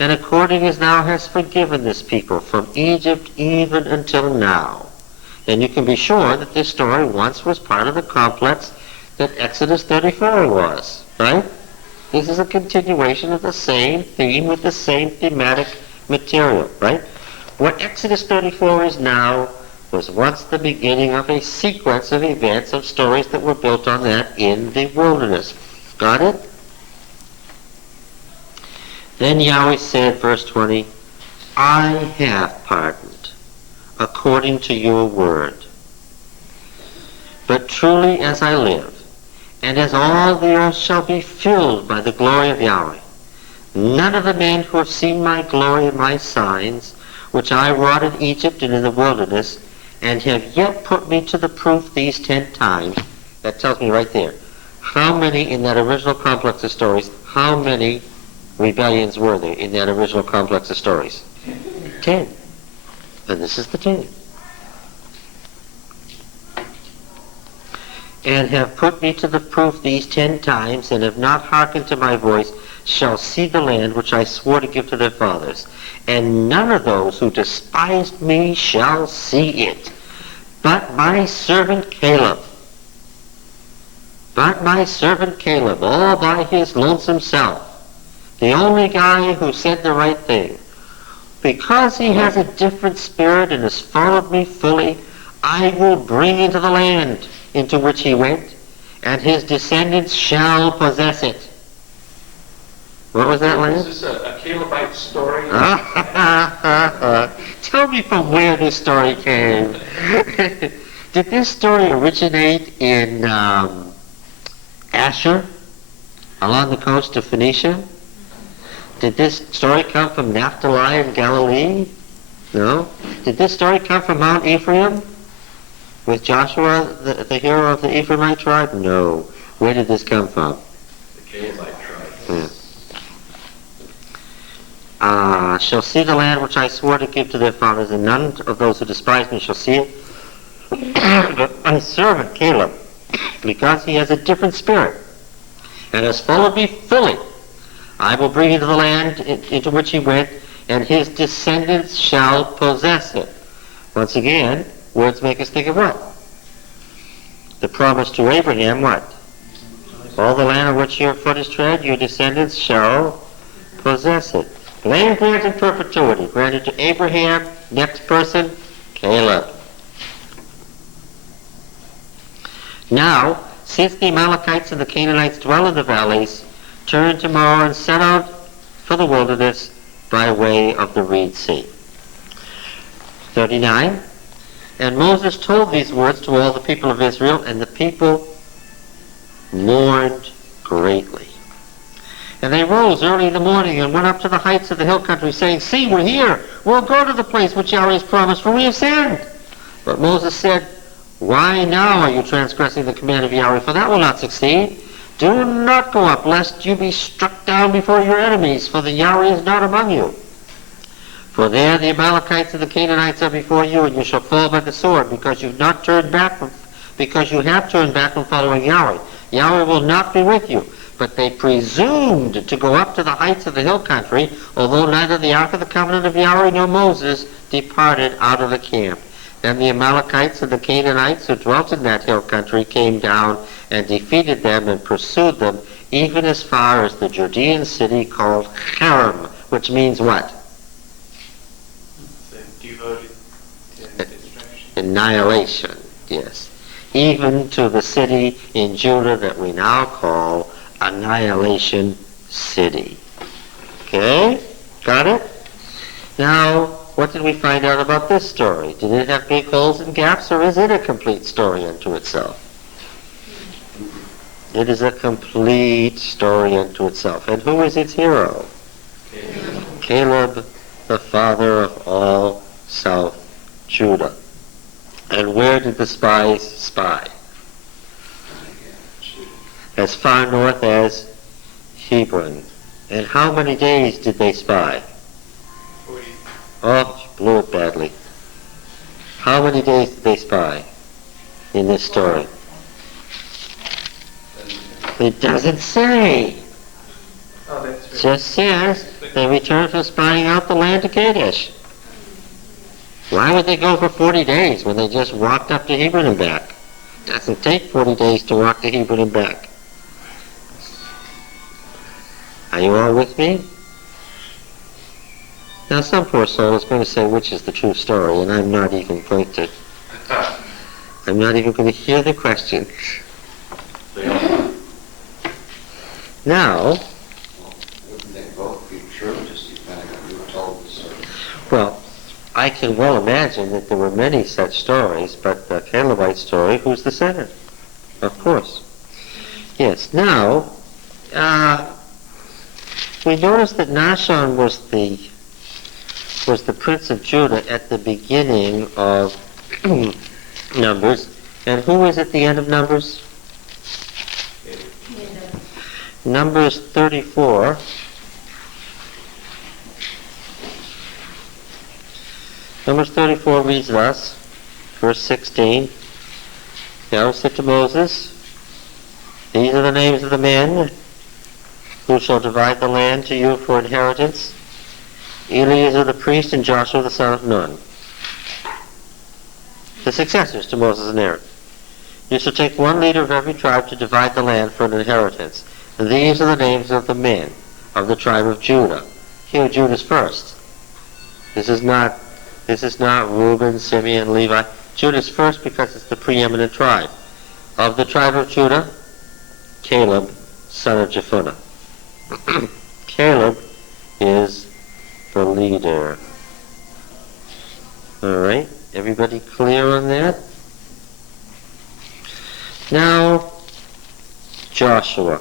and according as thou hast forgiven this people from Egypt even until now. And you can be sure that this story once was part of the complex that Exodus 34 was, right? This is a continuation of the same theme with the same thematic material, right? What Exodus 34 is now was once the beginning of a sequence of events, of stories that were built on that in the wilderness. Got it? Then Yahweh said, verse 20, I have pardoned according to your word. But truly as I live, and as all the earth shall be filled by the glory of Yahweh, none of the men who have seen my glory and my signs, which I wrought in Egypt and in the wilderness, and have yet put me to the proof these 10 times, that tells me right there, how many in that original complex of stories, how many rebellions were there in that original complex of stories? 10. And this is the 10. And have put me to the proof these 10 times, and have not hearkened to my voice, shall see the land which I swore to give to their fathers. And none of those who despised me shall see it, but my servant Caleb. But my servant Caleb, all by his lonesome self, the only guy who said the right thing. Because he has a different spirit and has followed me fully, I will bring into the land into which he went, and his descendants shall possess it. What was that land? Is this a Calebite story? Tell me from where this story came. Did this story originate in Asher, along the coast of Phoenicia? Did this story come from Naphtali in Galilee? No. Did this story come from Mount Ephraim, with Joshua, the hero of the Ephraimite tribe? No. Where did this come from? The Calebite tribe. Yeah. Shall see the land which I swore to give to their fathers, and none of those who despise me shall see it. But my servant Caleb, because he has a different spirit, and has followed me fully, I will bring you to the land into which he went, and his descendants shall possess it. Once again, words make us think of what? The promise to Abraham, what? All the land on which your foot is tread, your descendants shall possess it. Land granted perpetuity, granted to Abraham. Next person, Caleb. Now, since the Amalekites and the Canaanites dwell in the valleys, turn tomorrow and set out for the wilderness by way of the Reed Sea. 39. And Moses told these words to all the people of Israel, and the people mourned greatly. And they rose early in the morning and went up to the heights of the hill country, saying, See, we're here. We'll go to the place which Yahweh has promised, for we have sinned. But Moses said, Why now are you transgressing the command of Yahweh? For that will not succeed. Do not go up, lest you be struck down before your enemies, for the Yahweh is not among you. For there the Amalekites and the Canaanites are before you, and you shall fall by the sword, because you have turned back from following Yahweh. Yahweh will not be with you. But they presumed to go up to the heights of the hill country, although neither the ark of the covenant of Yahweh nor Moses departed out of the camp. Then the Amalekites and the Canaanites who dwelt in that hill country came down and defeated them and pursued them, even as far as the Judean city called Haram, which means what? Devoted to destruction. Annihilation, yes. Even to the city in Judah that we now call Annihilation City. Okay? Got it? Now, what did we find out about this story? Did it have big holes and gaps, or is it a complete story unto itself? It is a complete story unto itself. And who is its hero? Caleb, the father of all South Judah. And where did the spies spy? As far north as Hebron. And how many days did they spy? 40. Oh, you blew it badly. How many days did they spy in this story? It doesn't say. Oh, that's It right. just says they returned from spying out the land to Kadesh. Why would they go for 40 days when they just walked up to Hebron and back? It doesn't take 40 days to walk to Hebron and back. Are you all with me? Now some poor soul is going to say which is the true story, and I'm not even going to hear the question. Now, Wouldn't they both be true, just depending on who told the story? well, I can well imagine that there were many such stories, but the Calebite story, who's the center? Of course. Yes, now, we noticed that Nahshon was the prince of Judah at the beginning of Numbers. And who is at the end of Numbers? Numbers 34. Numbers 34 reads thus, verse 16. Yahweh said to Moses, These are the names of the men who shall divide the land to you for inheritance. Eleazar the priest and Joshua the son of Nun, the successors to Moses and Aaron. You shall take one leader of every tribe to divide the land for an inheritance. And these are the names of the men of the tribe of Judah. Here, Judah's first. This is not Reuben, Simeon, Levi. Judah's first because it's the preeminent tribe. Of the tribe of Judah, Caleb, son of Jephunneh. Caleb is the leader. All right, everybody clear on that? Now, Joshua.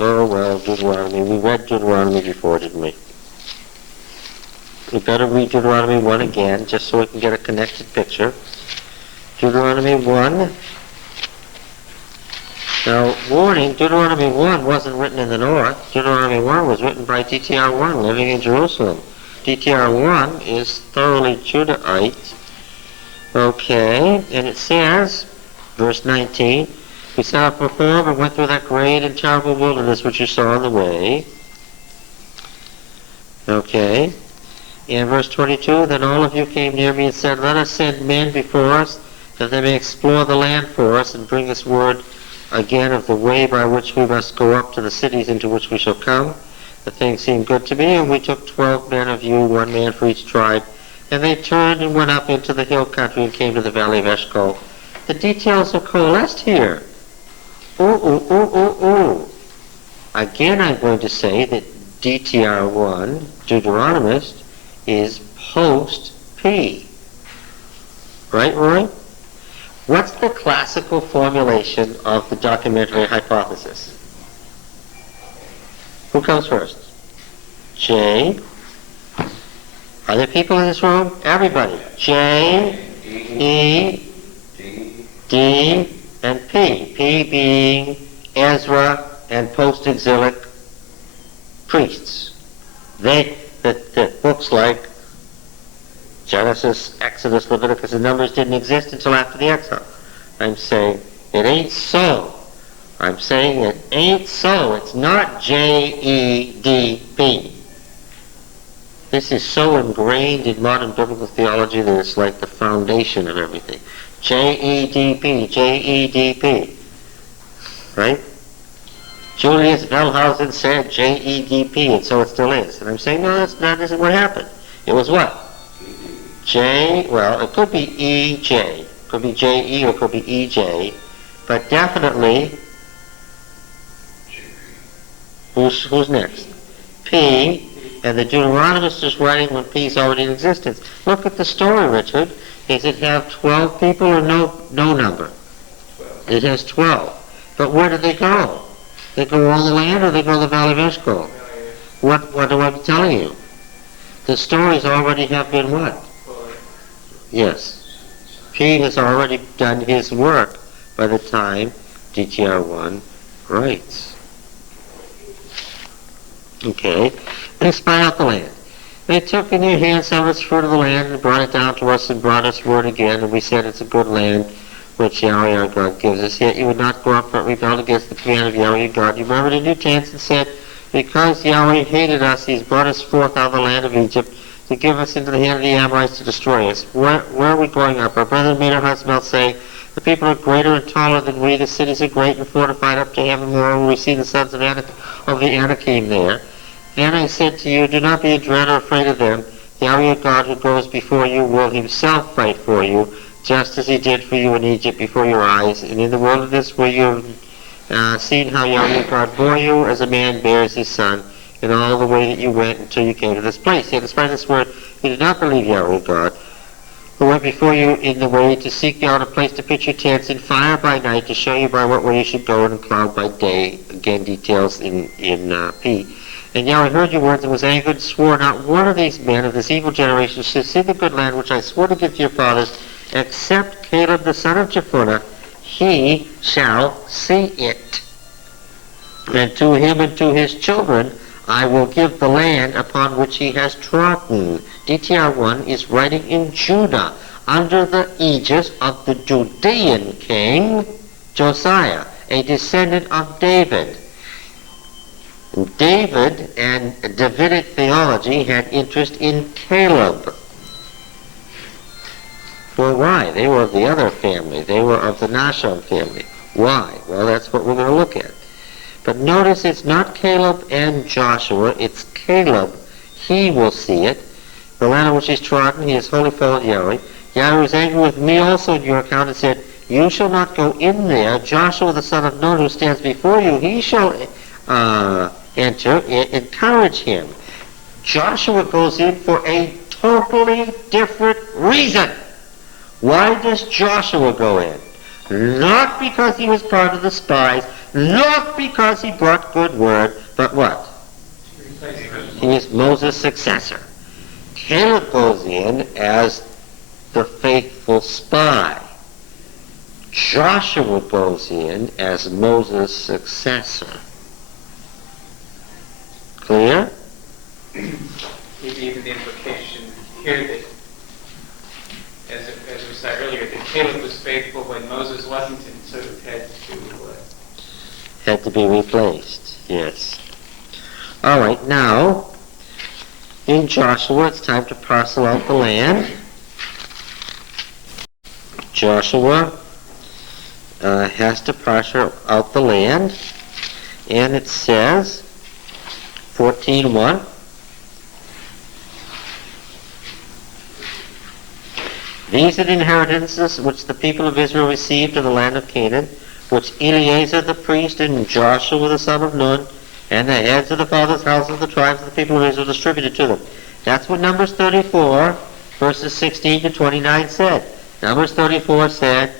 Oh, well, Deuteronomy. We read Deuteronomy before, didn't we? We better read Deuteronomy 1 again, just so we can get a connected picture. Deuteronomy 1. Now, warning, Deuteronomy 1 wasn't written in the north. Deuteronomy 1 was written by DTR 1 living in Jerusalem. DTR 1 is thoroughly Judahite. Okay, and it says, verse 19, We set up before and went through that great and terrible wilderness which you saw on the way. Okay. In verse 22, then all of you came near me and said, let us send men before us, that they may explore the land for us and bring us word again of the way by which we must go up to the cities into which we shall come. The thing seemed good to me, and we took 12 men of you, 1 man for each tribe, and they turned and went up into the hill country and came to the valley of Eshcol. The details are coalesced here. Ooh. Again, I'm going to say that DTR1, Deuteronomist, is post-P. Right, Roy? What's the classical formulation of the documentary hypothesis? Who comes first? J. Are there people in this room? Everybody. J, E, D, and P. P being Ezra and post-exilic priests. That books like Genesis, Exodus, Leviticus, and Numbers didn't exist until after the exile. I'm saying it ain't so. I'm saying it ain't so. It's not J-E-D-P. This is so ingrained in modern biblical theology that it's like the foundation of everything. J-E-D-P, J-E-D-P. Right? Julius Wellhausen said J-E-D-P, and so it still is. And I'm saying, no, that isn't what happened. It was what? J, well, it could be E-J. It could be J-E or it could be E-J. But definitely, who's next? P, and the Deuteronomist is writing when P is already in existence. Look at the story, Richard. Does it have 12 people or no number? 12. It has 12. But where do they go? They go all the land or they go to the Valley of Eshcol? What do I be telling you? The stories already have been what? Yes. P has already done his work by the time DTR1 writes. Okay. They spy out the land. They took in their hands some of its fruit of the land and brought it down to us and brought us word again, and we said it's a good land which Yahweh our God gives us. Yet you would not go up but rebelled against the command of Yahweh your God. You murmured in your tents and said, because Yahweh hated us, he has brought us forth out of the land of Egypt to give us into the hand of the Amorites to destroy us. Where are we going up? Our brethren made our hearts melt, saying, the people are greater and taller than we. The cities are great and fortified up to heaven. Moreover, we see the sons of the Anakim there. Then I said to you, do not be in dread or afraid of them. Yahweh your God who goes before you will himself fight for you, just as he did for you in Egypt before your eyes, and in the wilderness where you have seen how Yahweh your God bore you as a man bears his son, in all the way that you went until you came to this place. Yet despite this word, you did not believe Yahweh God, who went before you in the way to seek you out a place to pitch your tents, in fire by night to show you by what way you should go, and in cloud by day. Again, details in P. And Yahweh heard your words and was angered, and swore, not one of these men of this evil generation should see the good land which I swore to give to your fathers, except Caleb the son of Jephunneh. He shall see it. And to him and to his children I will give the land upon which he has trodden. DTR1 is writing in Judah, under the aegis of the Judean king Josiah, a descendant of David. David and Davidic theology had interest in Caleb. Well, why? They were of the other family. They were of the Nashon family. Why? Well, that's what we're going to look at. But notice it's not Caleb and Joshua, it's Caleb. He will see it. The land on which he's trodden, he has wholly followed Yahweh. Yahweh was angry with me also in your account and said, you shall not go in there. Joshua the son of Nun who stands before you, he shall enter, encourage him. Joshua goes in for a totally different reason. Why does Joshua go in? Not because he was part of the spies, not because he brought good word, but what? He is Moses' successor. Caleb goes in as the faithful spy. Joshua goes in as Moses' successor. Clear? Maybe even the implication here that, as we saw earlier, that Caleb was faithful when Moses wasn't, and so had to be replaced, yes. All right, now, in Joshua, it's time to parcel out the land. Joshua has to parcel out the land, and it says, 14:1, these are the inheritances which the people of Israel received in the land of Canaan, which Eleazar the priest and Joshua the son of Nun, and the heads of the fathers' houses of the tribes of the people of Israel distributed to them. That's what Numbers 34, verses 16 to 29 said. Numbers 34 said,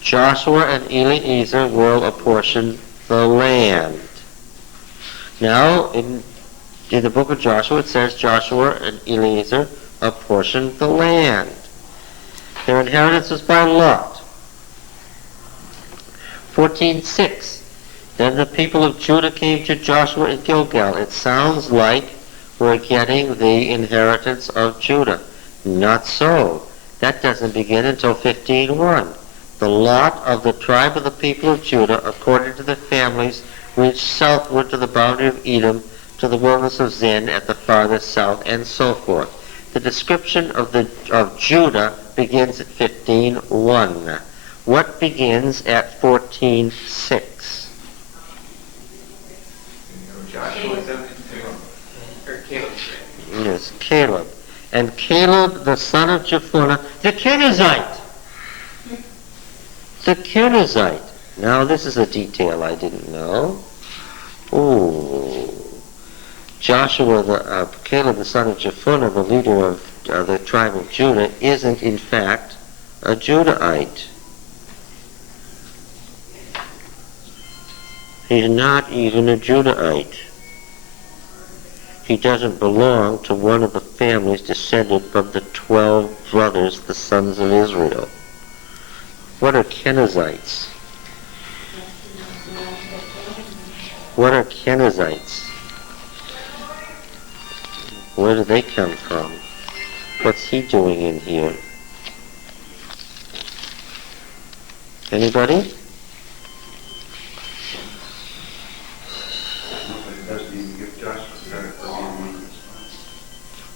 Joshua and Eleazar will apportion the land. Now, in the book of Joshua, it says Joshua and Eleazar apportioned the land. Their inheritance was by lot. 14:6. Then the people of Judah came to Joshua in Gilgal. It sounds like we're getting the inheritance of Judah. Not so. That doesn't begin until 15:1. The lot of the tribe of the people of Judah, according to their families, reached southward to the boundary of Edom, to the wilderness of Zin at the farthest south, and so forth. The description of Judah begins at 15:1. What begins at 14:6? Joshua 72, or Caleb's reign. Yes, Caleb. And Caleb, the son of Jephunneh, the Kenizzite. The Kenizzite. Now, this is a detail I didn't know. Ooh. Caleb, the son of Jephunneh, the leader of the tribe of Judah, isn't in fact a Judahite. He's not even a Judahite. He doesn't belong to one of the families descended from the 12 brothers, the sons of Israel. What are Kenizzites? What are Kenizzites? Where do they come from? What's he doing in here? Anybody?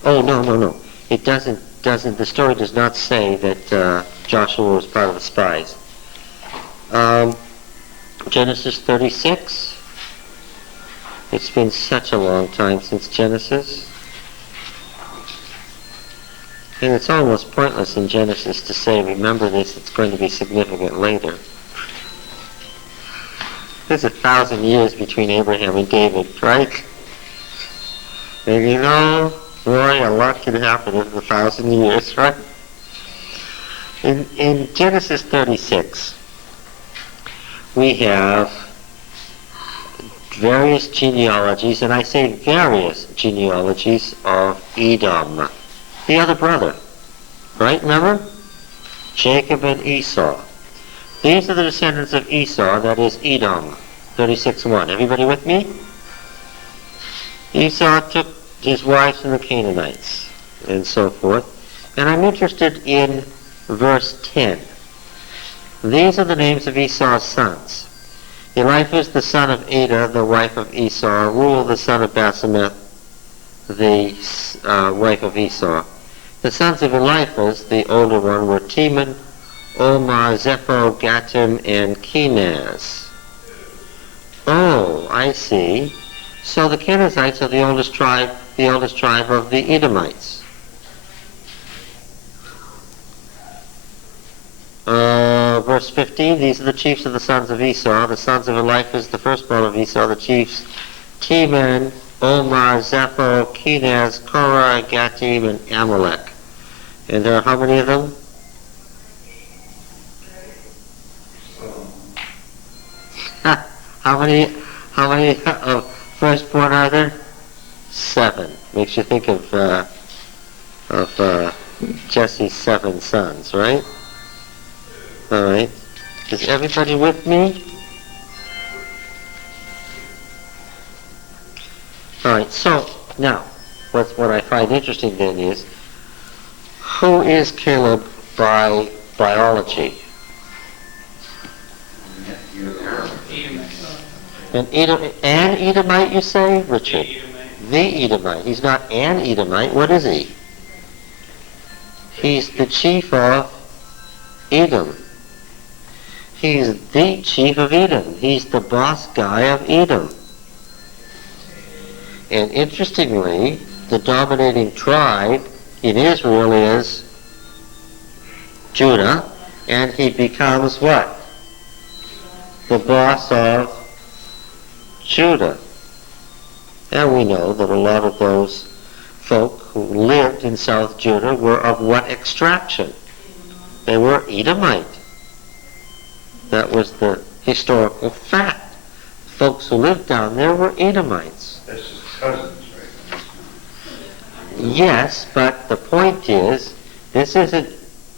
Oh, no. It doesn't, the story does not say that Joshua was part of the spies. Genesis 36. It's been such a long time since Genesis. And it's almost pointless in Genesis to say, remember this, it's going to be significant later. There's 1,000 years between Abraham and David, right? And you know, boy, a lot can happen in 1,000 years, right? In Genesis 36, we have various genealogies, and I say various genealogies of Edom, the other brother, right? Remember? Jacob and Esau. These are the descendants of Esau, that is Edom, 36:1. Everybody with me? Esau took his wives from the Canaanites, and so forth. And I'm interested in verse 10. These are the names of Esau's sons. Eliphaz, the son of Adah, the wife of Esau. Reuel, the son of Basemeth, the wife of Esau. The sons of Eliphaz, the older one, were Teman, Omar, Zepho, Gatim, and Kenaz. Oh, I see. So the Kenizzites are the oldest tribe of the Edomites. Verse 15, these are the chiefs of the sons of Esau, the sons of Eliphaz, the firstborn of Esau, the chiefs Teman, Omar, Zepho, Kenaz, Korah, Gatim, and Amalek. And there are how many of them? How many of firstborn are there? 7. Makes you think of Jesse's 7 sons, right? All right. Is everybody with me? All right. So now, what I find interesting then is, who is Caleb by biology? An Edomite, you say, Richard? the Edomite. He's not an Edomite. What is he? He's the chief of Edom. He's the chief of Edom. He's the boss guy of Edom. And interestingly, the dominating tribe in Israel is Judah, and he becomes what? The boss of Judah. And we know that a lot of those folk who lived in South Judah were of what extraction? They were Edomite. That was the historical fact. Folks who lived down there were Edomites. That's his cousins, right? Yes, but the point is, this isn't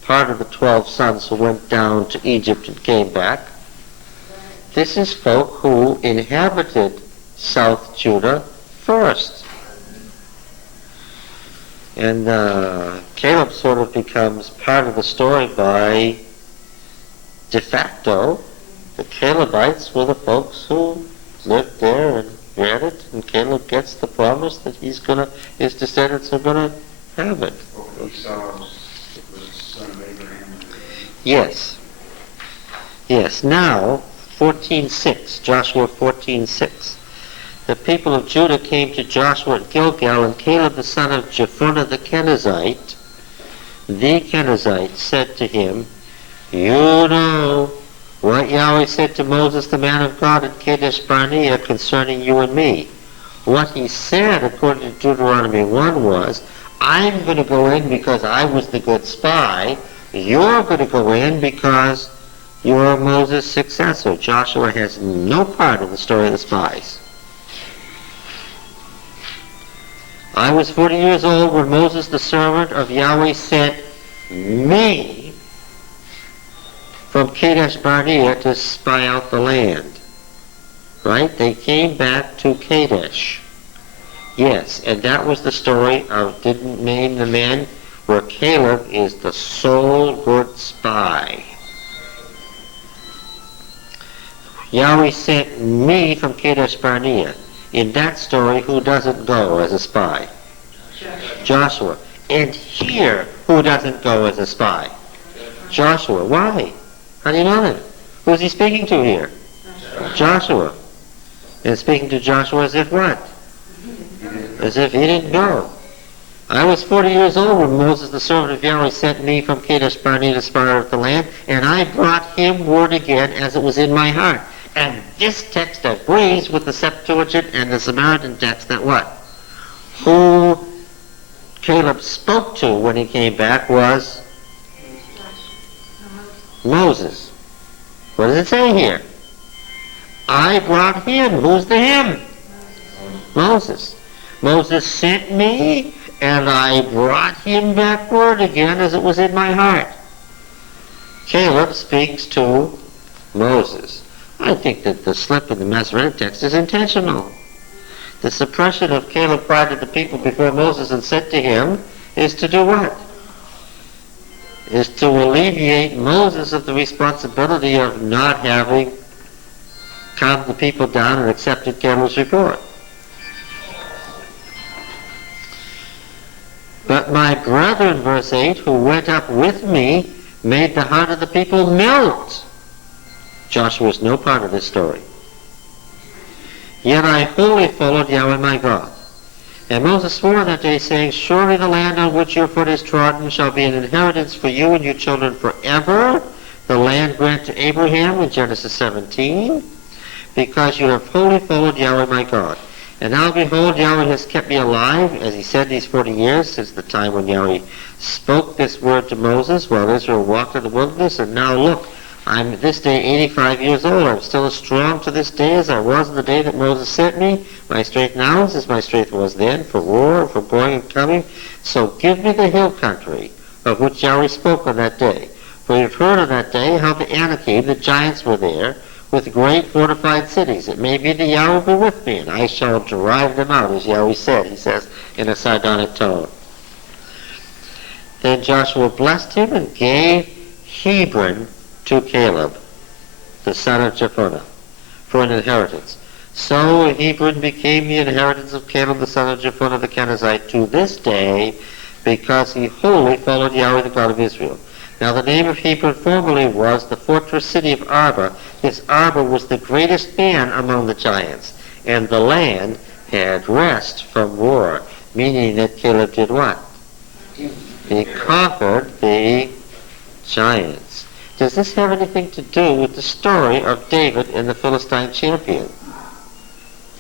part of the 12 sons who went down to Egypt and came back. This is folk who inhabited South Judah first. And Caleb sort of becomes part of the story by de facto. The Calebites were the folks who lived there and read it, and Caleb gets the promise that his descendants are going to have it. Esau was the son of Abraham. Yes. Yes. Now, 14:6, Joshua 14:6. The people of Judah came to Joshua at Gilgal, and Caleb the son of Jephunneh the Kenizzite said to him, "You know what Yahweh said to Moses the man of God at Kadesh Barnea concerning you and me. What he said, according to Deuteronomy 1, was, I'm going to go in because I was the good spy. You're going to go in because you're Moses' successor." Joshua has no part in the story of the spies. I was 40 years old when Moses, the servant of Yahweh, sent me from Kadesh Barnea to spy out the land. Right? They came back to Kadesh. Yes, and that was the story of, didn't name the men, where Caleb is the sole good spy. Yahweh sent me from Kadesh Barnea. In that story, who doesn't go as a spy? Joshua. And here, who doesn't go as a spy? Joshua. Why? How do you know that? Who's he speaking to here? Joshua. And speaking to Joshua as if what? As if he didn't go. I was 40 years old when Moses, the servant of Yahweh, sent me from Kadesh Barnea to spy out the land, and I brought him word again as it was in my heart. And this text agrees with the Septuagint and the Samaritan text that what? Who Caleb spoke to when he came back was Moses. What does it say here? I brought him. Who's the him? Moses. Moses sent me, and I brought him back word again as it was in my heart. Caleb speaks to Moses. I think that the slip in the Masoretic text is intentional. The suppression of Caleb pride to the people before Moses and said to him is to do what? Is to alleviate Moses of the responsibility of not having calmed the people down and accepted Caleb's report. But my brethren, verse 8, who went up with me, made the heart of the people melt. Joshua is no part of this story. Yet I wholly followed Yahweh my God. And Moses swore that day, saying, surely the land on which your foot is trodden shall be an inheritance for you and your children forever, the land granted to Abraham in Genesis 17, because you have wholly followed Yahweh my God. And now behold, Yahweh has kept me alive, as he said, these 40 years, since the time when Yahweh spoke this word to Moses while Israel walked in the wilderness. And now look, I'm this day 85 years old. I'm still as strong to this day as I was in the day that Moses sent me. My strength now is as my strength was then, for war and for going and coming. So give me the hill country of which Yahweh spoke on that day. For you've heard on that day how the Anakim, the giants, were there, with great fortified cities. It may be that Yahweh will be with me, and I shall drive them out, as Yahweh said, he says in a sardonic tone. Then Joshua blessed him and gave Hebron to Caleb, the son of Jephunneh, for an inheritance. So Hebron became the inheritance of Caleb the son of Jephunneh the Kenizzite to this day, because he wholly followed Yahweh the God of Israel. Now the name of Hebron formerly was the fortress city of Arba. This Arba was the greatest man among the giants, and the land had rest from war, meaning that Caleb did what? He conquered the giants. Does this have anything to do with the story of David and the Philistine champion?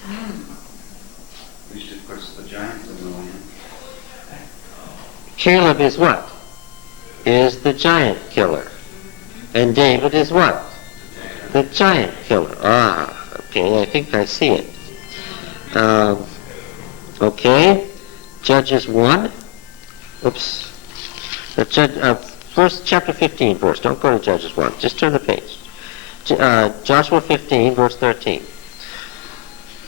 At least it puts the giants in the land. Caleb is what? Is the giant killer. And David is what? The giant killer. Ah, okay, I think I see it. Okay, Judges 1. Oops. First, chapter 15 first. Don't go to Judges 1. Just turn the page. Joshua 15, verse 13.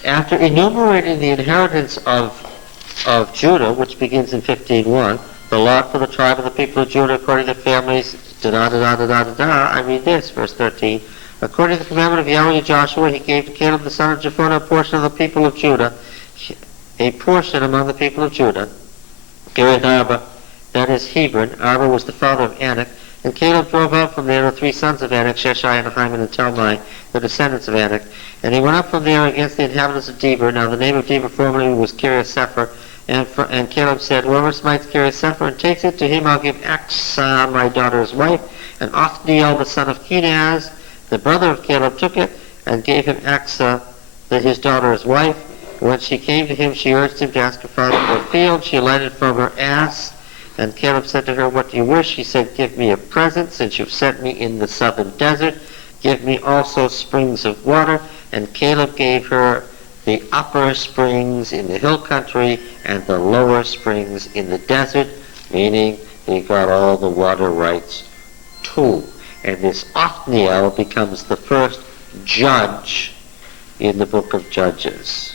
After enumerating the inheritance of Judah, which begins in 15:1, the lot for the tribe of the people of Judah according to families, I read this, verse 13. According to the commandment of Yahweh to Joshua, he gave to Caleb the son of Jephunneh a portion of the people of Judah, a portion among the people of Judah, Kiriath Arba, that is Hebron. Arba was the father of Anak, and Caleb drove out from there the three sons of Anak, Sheshai and Ahiman and Talmai, the descendants of Anak. And he went up from there against the inhabitants of Debir. Now the name of Debir formerly was Kiriath Sepher. And Caleb said, whoever smites Kiriath Sepher and takes it, to him I'll give Achsah, my daughter's wife. And Othniel, the son of Kenaz, the brother of Caleb, took it and gave him Achsah, his daughter's wife. When she came to him, she urged him to ask her father for a field. She alighted from her ass. And Caleb said to her, what do you wish? She said, give me a present, since you've sent me in the southern desert. Give me also springs of water. And Caleb gave her the upper springs in the hill country and the lower springs in the desert, meaning he got all the water rights too. And this Othniel becomes the first judge in the book of Judges.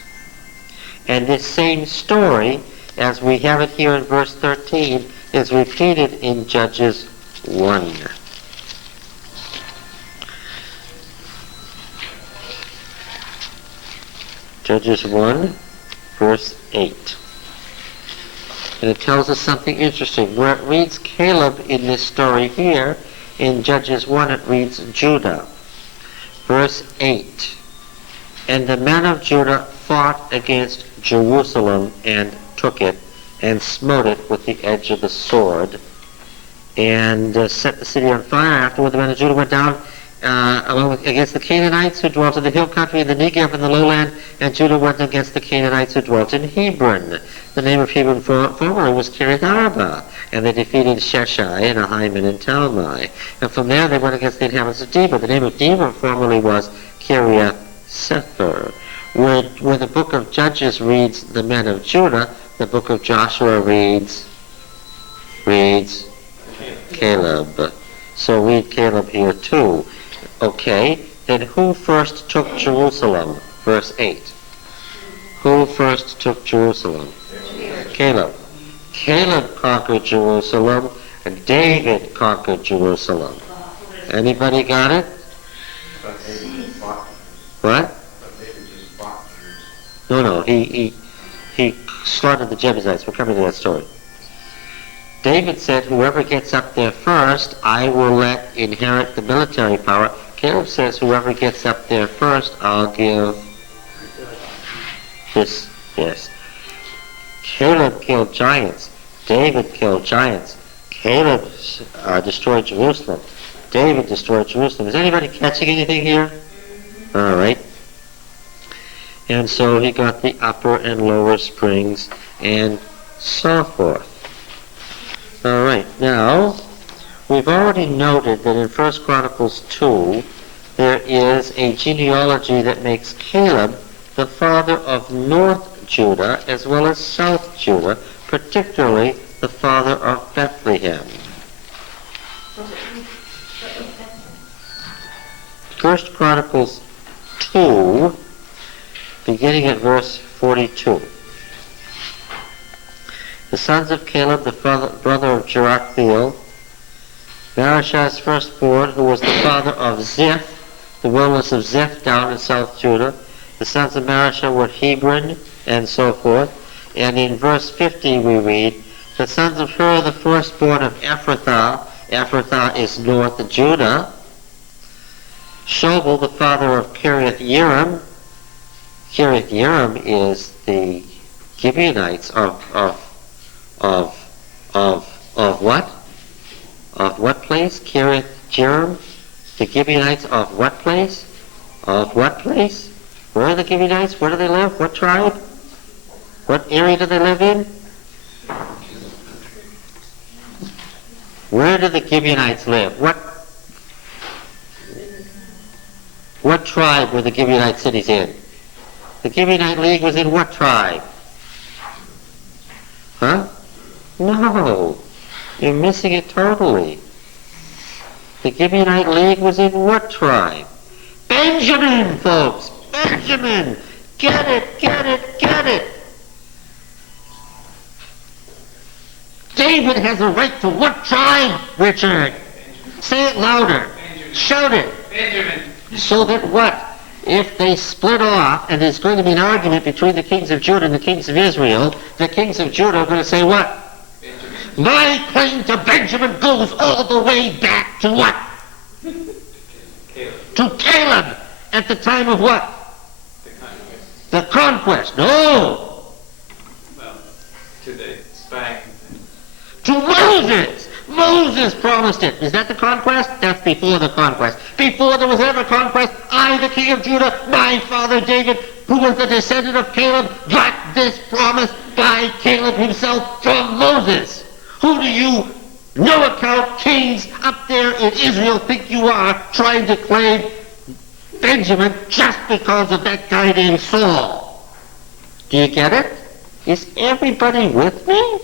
And this same story, as we have it here in verse 13, is repeated in Judges 1. Judges 1, verse 8. And it tells us something interesting. Where it reads Caleb in this story here, in Judges 1 it reads Judah. Verse 8. And the men of Judah fought against Jerusalem and took it, and smote it with the edge of the sword, and set the city on fire. Afterward the men of Judah went down against the Canaanites who dwelt in the hill country in the Negev and the lowland, and Judah went against the Canaanites who dwelt in Hebron. The name of Hebron formerly was Kiriath Arba, and they defeated Sheshai and Ahiman and Talmai. And from there they went against the inhabitants of Debir. The name of Debir formerly was Kiriath Sepher. When the book of Judges reads the men of Judah, the book of Joshua reads Caleb. So read Caleb here too. Okay, then who first took Jerusalem? Verse 8. Who first took Jerusalem? Caleb. Caleb conquered Jerusalem, and David conquered Jerusalem. Anybody got it? What? No, he slaughtered the Jebusites. We're coming to that story. David said, whoever gets up there first, I will let inherit the military power. Caleb says, whoever gets up there first, I'll give this. Yes. Caleb killed giants. David killed giants. Caleb destroyed Jerusalem. David destroyed Jerusalem. Is anybody catching anything here? All right. And so he got the upper and lower springs and so forth. All right, now, we've already noted that in 1 Chronicles 2, there is a genealogy that makes Caleb the father of North Judah as well as South Judah, particularly the father of Bethlehem. 1 Chronicles 2, beginning at verse 42. The sons of Caleb, the brother of Jerachmeel, Marashah's firstborn, who was the father of Ziph, the wilderness of Ziph down in South Judah, The sons of Marishah were Hebron, and so forth. And in verse 50 we read, the sons of Hur, the firstborn of Ephrathah. Ephrathah is north of Judah. Shobal, the father of Kiriath Yearim. Kiriath Yearim is the Gibeonites of what? Of what place? Kiriath Jearim? The Gibeonites of what place? Of what place? Where are the Gibeonites? Where do they live? What tribe? What area do they live in? Where do the Gibeonites live? What tribe were the Gibeonite cities in? The Gibeonite League was in what tribe? Huh? No. You're missing it totally. The Gibeonite League was in what tribe? Benjamin, folks! Benjamin! Get it, get it, get it! David has a right to what tribe, Richard? Say it louder. Benjamin. Shout it. Benjamin. So that what? If they split off, and there's going to be an argument between the kings of Judah and the kings of Israel, the kings of Judah are going to say what? Benjamin. My claim to Benjamin goes all the way back to what? Caleb. To Caleb at the time of what? The conquest. The conquest. No! Well, to the spying. To Moses! Moses promised it. Is that the conquest? That's before the conquest. Before there was ever conquest, I, the king of Judah, my father David, who was the descendant of Caleb, got this promise by Caleb himself from Moses. Who do you, no account kings up there in Israel think you are trying to claim Benjamin just because of that guy named Saul? Do you get it? Is everybody with me?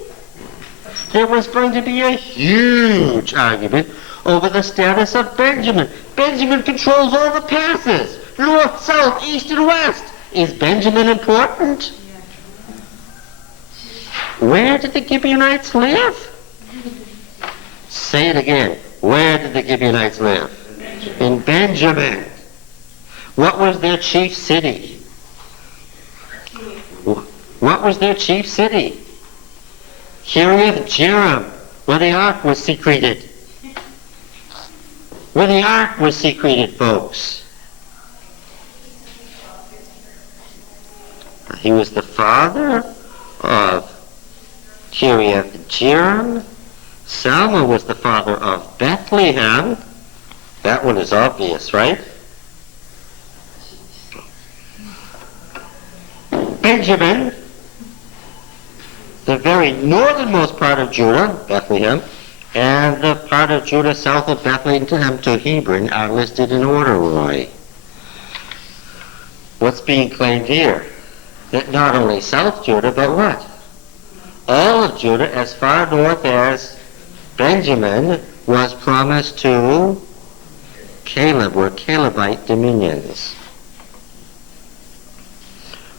There was going to be a huge argument over the status of Benjamin. Benjamin controls all the passes, north, south, east, and west. Is Benjamin important? Where did the Gibeonites live? Say it again. Where did the Gibeonites live? In Benjamin. What was their chief city? What was their chief city? Kiriath Jearim, where the ark was secreted. Where the ark was secreted, folks. He was the father of Kiriath Jearim. Salma was the father of Bethlehem. That one is obvious, right? Benjamin, the very northernmost part of Judah, Bethlehem, and the part of Judah south of Bethlehem to Hebron are listed in order, Roy. What's being claimed here? That not only South Judah, but what? All of Judah as far north as Benjamin was promised to Caleb, were Calebite dominions.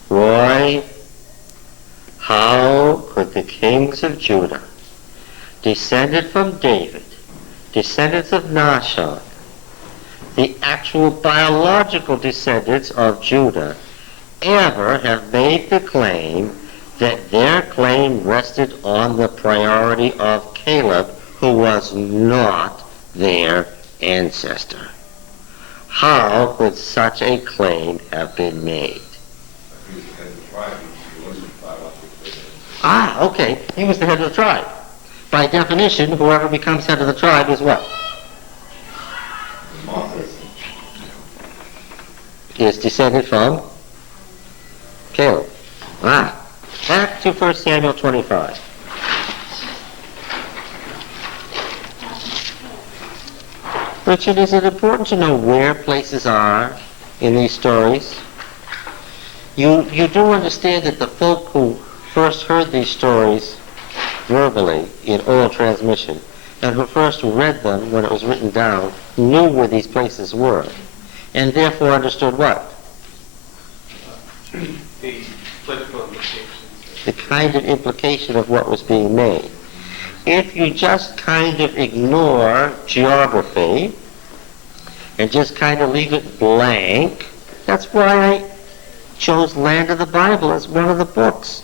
Roy, how could the kings of Judah, descended from David, descendants of Nahshon, the actual biological descendants of Judah, ever have made the claim that their claim rested on the priority of Caleb, who was not their ancestor? How could such a claim have been made? Ah, okay. He was the head of the tribe. By definition, whoever becomes head of the tribe is what? Is descended from Caleb. Ah. Back to 1 Samuel 25. Richard, is it important to know where places are in these stories? You do understand that the folk who first heard these stories verbally in oral transmission, and who first read them when it was written down, knew where these places were, and therefore understood what? The political implications. The kind of implication of what was being made. If you just kind of ignore geography and just kind of leave it blank, that's why chose Land of the Bible as one of the books.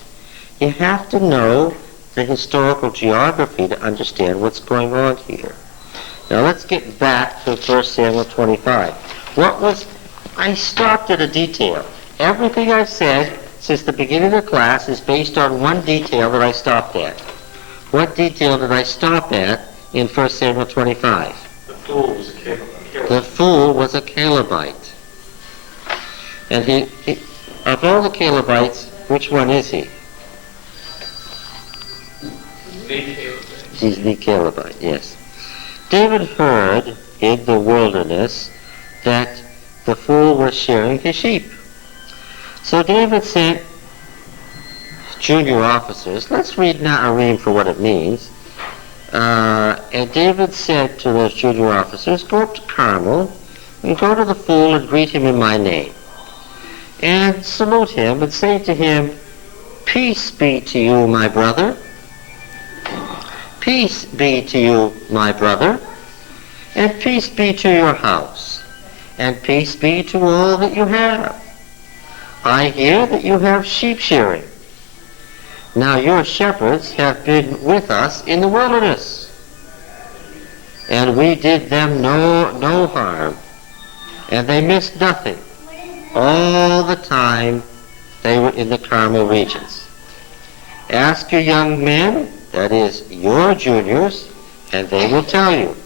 You have to know the historical geography to understand what's going on here. Now let's get back to 1 Samuel 25. I stopped at a detail. Everything I've said since the beginning of the class is based on one detail that I stopped at. What detail did I stop at in 1 Samuel 25? The fool was a Calebite. The fool was a Calebite. And of all the Calebites, which one is he? He's the Calebite, yes. David heard in the wilderness that the fool was shearing his sheep. So David sent junior officers. Let's read Na'arim for what it means. And David said to those junior officers, go up to Carmel and go to the fool and greet him in my name. And salute him and say to him, peace be to you, my brother. Peace be to you, my brother. And peace be to your house. And peace be to all that you have. I hear that you have sheep shearing. Now your shepherds have been with us in the wilderness, and we did them no harm, and they missed nothing all the time they were in the Carmel regions. Ask your young men, that is, your juniors, and they will tell you.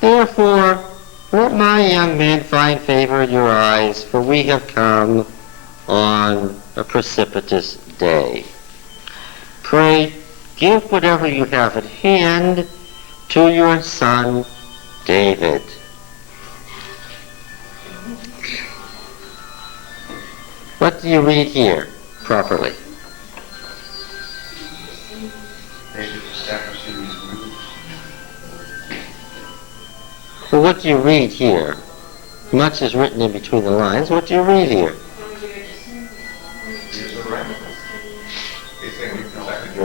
Therefore, let my young men find favor in your eyes, for we have come on a precipitous day. Pray, give whatever you have at hand to your son David. What do you read here properly? David establishing his rule. Well, what do you read here? Much is written in between the lines. What do you read here? Here's a right. He's saying we protected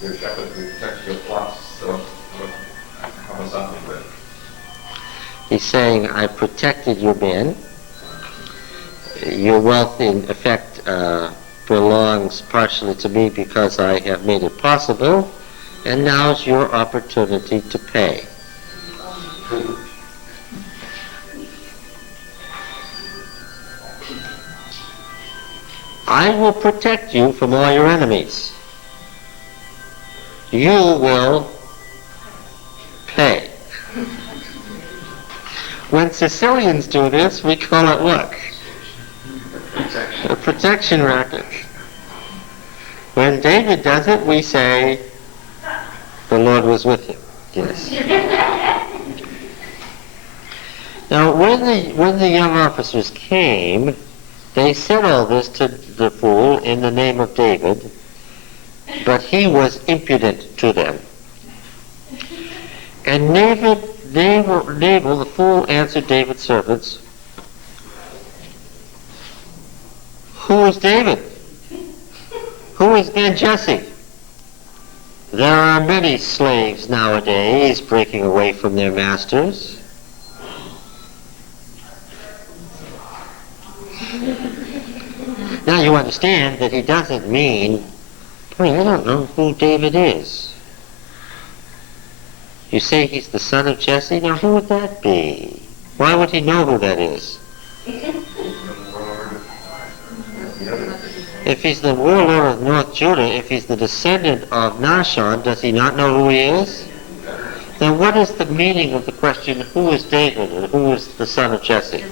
your shepherds, we protected your flocks, so how was something with? He's saying, I protected your men. Your wealth, in effect, belongs partially to me because I have made it possible, and now's your opportunity to pay. I will protect you from all your enemies. You will pay. When Sicilians do this, we call it what? A protection racket. When David does it, we say, the Lord was with him. Yes. Now, when the young officers came, they said all this to the fool in the name of David, but he was impudent to them. And Nabal, the fool, answered David's servants, who is David? Who is Ben Jesse? There are many slaves nowadays breaking away from their masters. Now you understand that he doesn't mean, I don't know who David is. You say he's the son of Jesse? Now who would that be? Why would he know who that is? If he's the warlord of North Judah, if he's the descendant of Nahshon, does he not know who he is? Then what is the meaning of the question, who is David and who is the son of Jesse?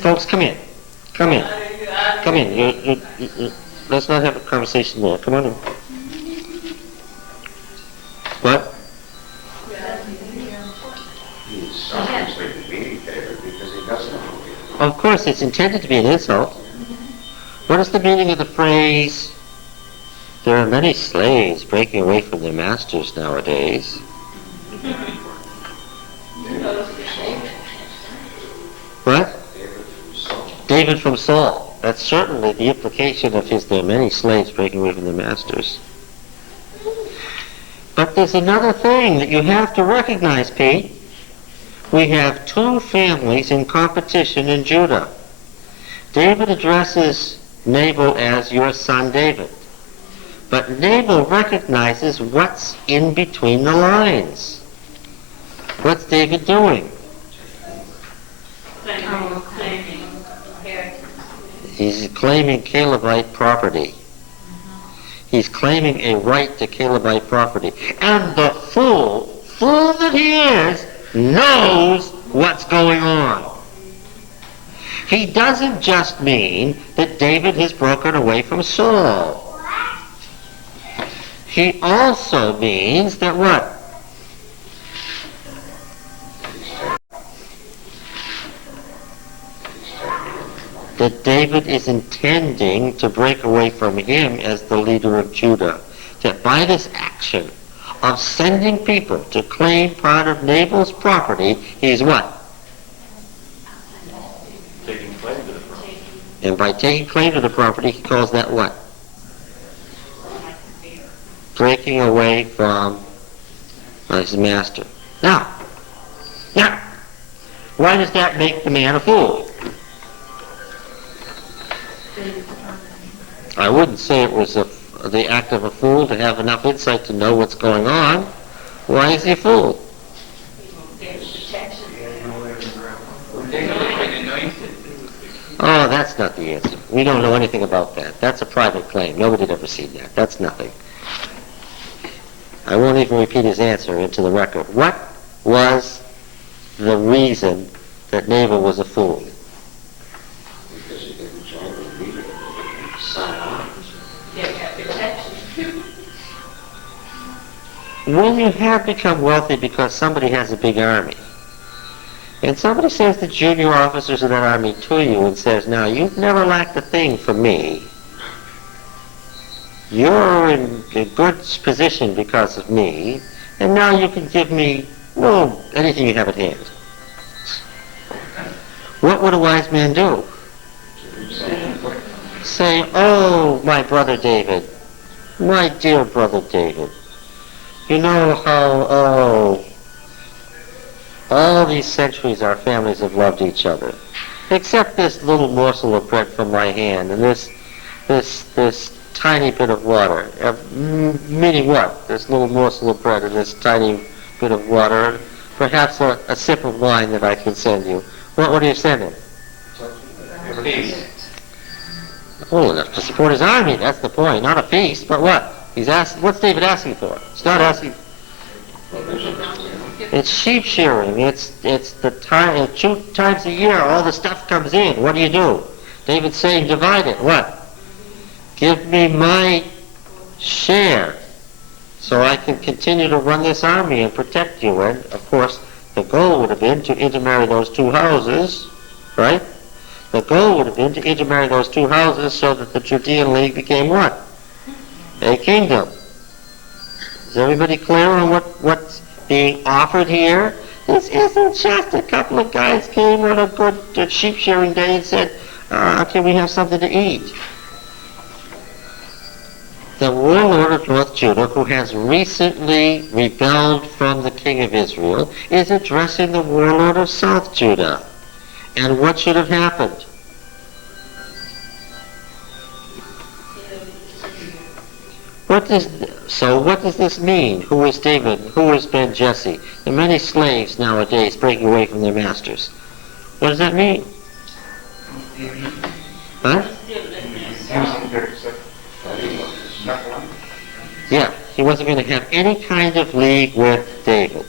Folks, come in. Come in. Come in. Let's not have a conversation there. Come on in. What? He's obviously beating David because he doesn't know who he is. Of course, it's intended to be an insult. What is the meaning of the phrase, there are many slaves breaking away from their masters nowadays? What? David from Saul. That's certainly the implication of his, there are many slaves breaking away from their masters. But there's another thing that you have to recognize, Pete. We have two families in competition in Judah. David addresses Nabal as your son David. But Nabal recognizes what's in between the lines. What's David doing? He's claiming Calebite property. He's claiming a right to Calebite property. And the fool that he is, knows what's going on. He doesn't just mean that David has broken away from Saul. He also means that what? That David is intending to break away from him as the leader of Judah. That by this action of sending people to claim part of Nabal's property, he's what? Taking claim to the property. And by taking claim to the property, he calls that what? Breaking away from his master. Now, why does that make the man a fool? I wouldn't say it was the act of a fool to have enough insight to know what's going on. Why is he a fool? Oh, that's not the answer. We don't know anything about that. That's a private claim. Nobody'd ever seen that. That's nothing. I won't even repeat his answer into the record. What was the reason that Nabal was a fool? Because he didn't join the leader and sign on. When you have become wealthy because somebody has a big army, and somebody sends the junior officers of that army to you and says, now, you've never lacked a thing for me. You're in a good position because of me, and now you can give me, well, anything you have at hand. What would a wise man do? Say, oh, my brother David, my dear brother David, you know how, all these centuries our families have loved each other, except this little morsel of bread from my hand and this tiny bit of water. Meaning what? This little morsel of bread and this tiny bit of water, and perhaps a sip of wine that I can send you. What are you sending? Peace. Well, enough to support his army, that's the point. Not a feast, but what? What's David asking for? He's not asking. It's sheep shearing. It's the time. 2 times a year, all the stuff comes in. What do? David's saying, divide it. What? Give me my share, so I can continue to run this army and protect you. And of course, the goal would have been to intermarry those 2 houses, right? The goal would have been to intermarry those 2 houses so that the Judean League became what? A kingdom. Is everybody clear on what's being offered here? This isn't just a couple of guys came on a good sheep shearing day and said, can we have something to eat? The warlord of North Judah, who has recently rebelled from the king of Israel, is addressing the warlord of South Judah. And what should have happened? What does this mean? Who is David? Who is Ben Jesse? There are many slaves nowadays breaking away from their masters. What does that mean? Huh? Yeah, he wasn't going to have any kind of league with David.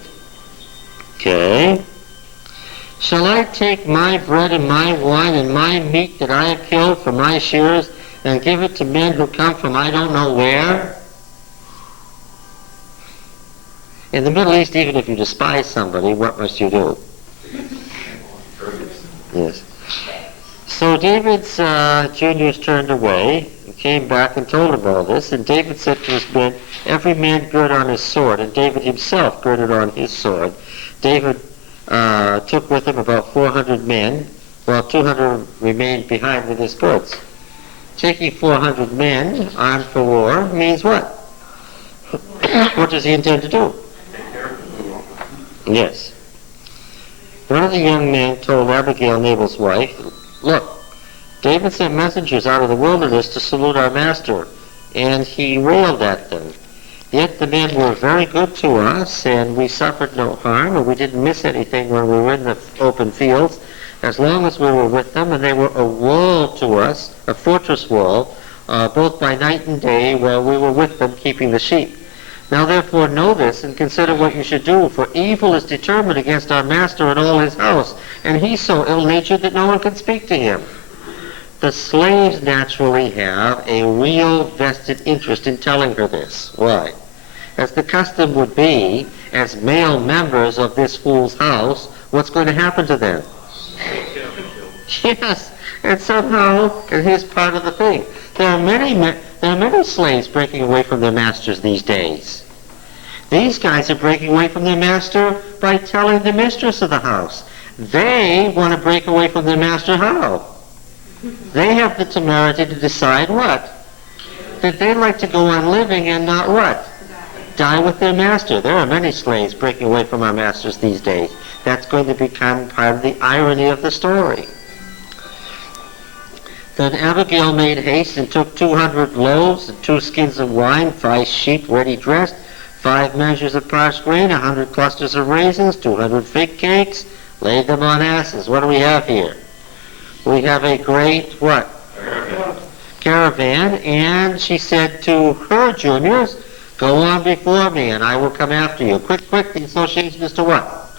Okay. Shall I take my bread and my wine and my meat that I have killed for my shearers and give it to men who come from I don't know where? In the Middle East, even if you despise somebody, what must you do? Yes. So David's juniors turned away and came back and told him all this, and David said to his men, every man gird on his sword, and David himself girded on his sword. David took with him about 400 men, while 200 remained behind with his goods. Taking 400 men armed for war means what? What does he intend to do? Yes. One of the young men told Abigail, Nabal's wife, look, David sent messengers out of the wilderness to salute our master, and he railed at them. Yet the men were very good to us, and we suffered no harm, and we didn't miss anything when we were in the open fields, as long as we were with them, and they were a wall to us, a fortress wall, both by night and day, while we were with them keeping the sheep. Now therefore know this, and consider what you should do, for evil is determined against our master and all his house, and he's so ill-natured that no one can speak to him. The slaves naturally have a real vested interest in telling her this. Why? As the custom would be, as male members of this fool's house, what's going to happen to them? Yes, and somehow, and here's part of the thing, there are many slaves breaking away from their masters these days. These guys are breaking away from their master by telling the mistress of the house. They want to break away from their master how? They have the temerity to decide what? That they like to go on living and not what? Die with their master. There are many slaves breaking away from our masters these days. That's going to become part of the irony of the story. Then Abigail made haste and took 200 loaves and 2 skins of wine, 5 sheep ready dressed, 5 measures of parched grain, 100 clusters of raisins, 200 fig cakes, laid them on asses. What do we have here? We have a great, what? Caravan. And she said to her juniors, go on before me and I will come after you. Quick, the association is to what?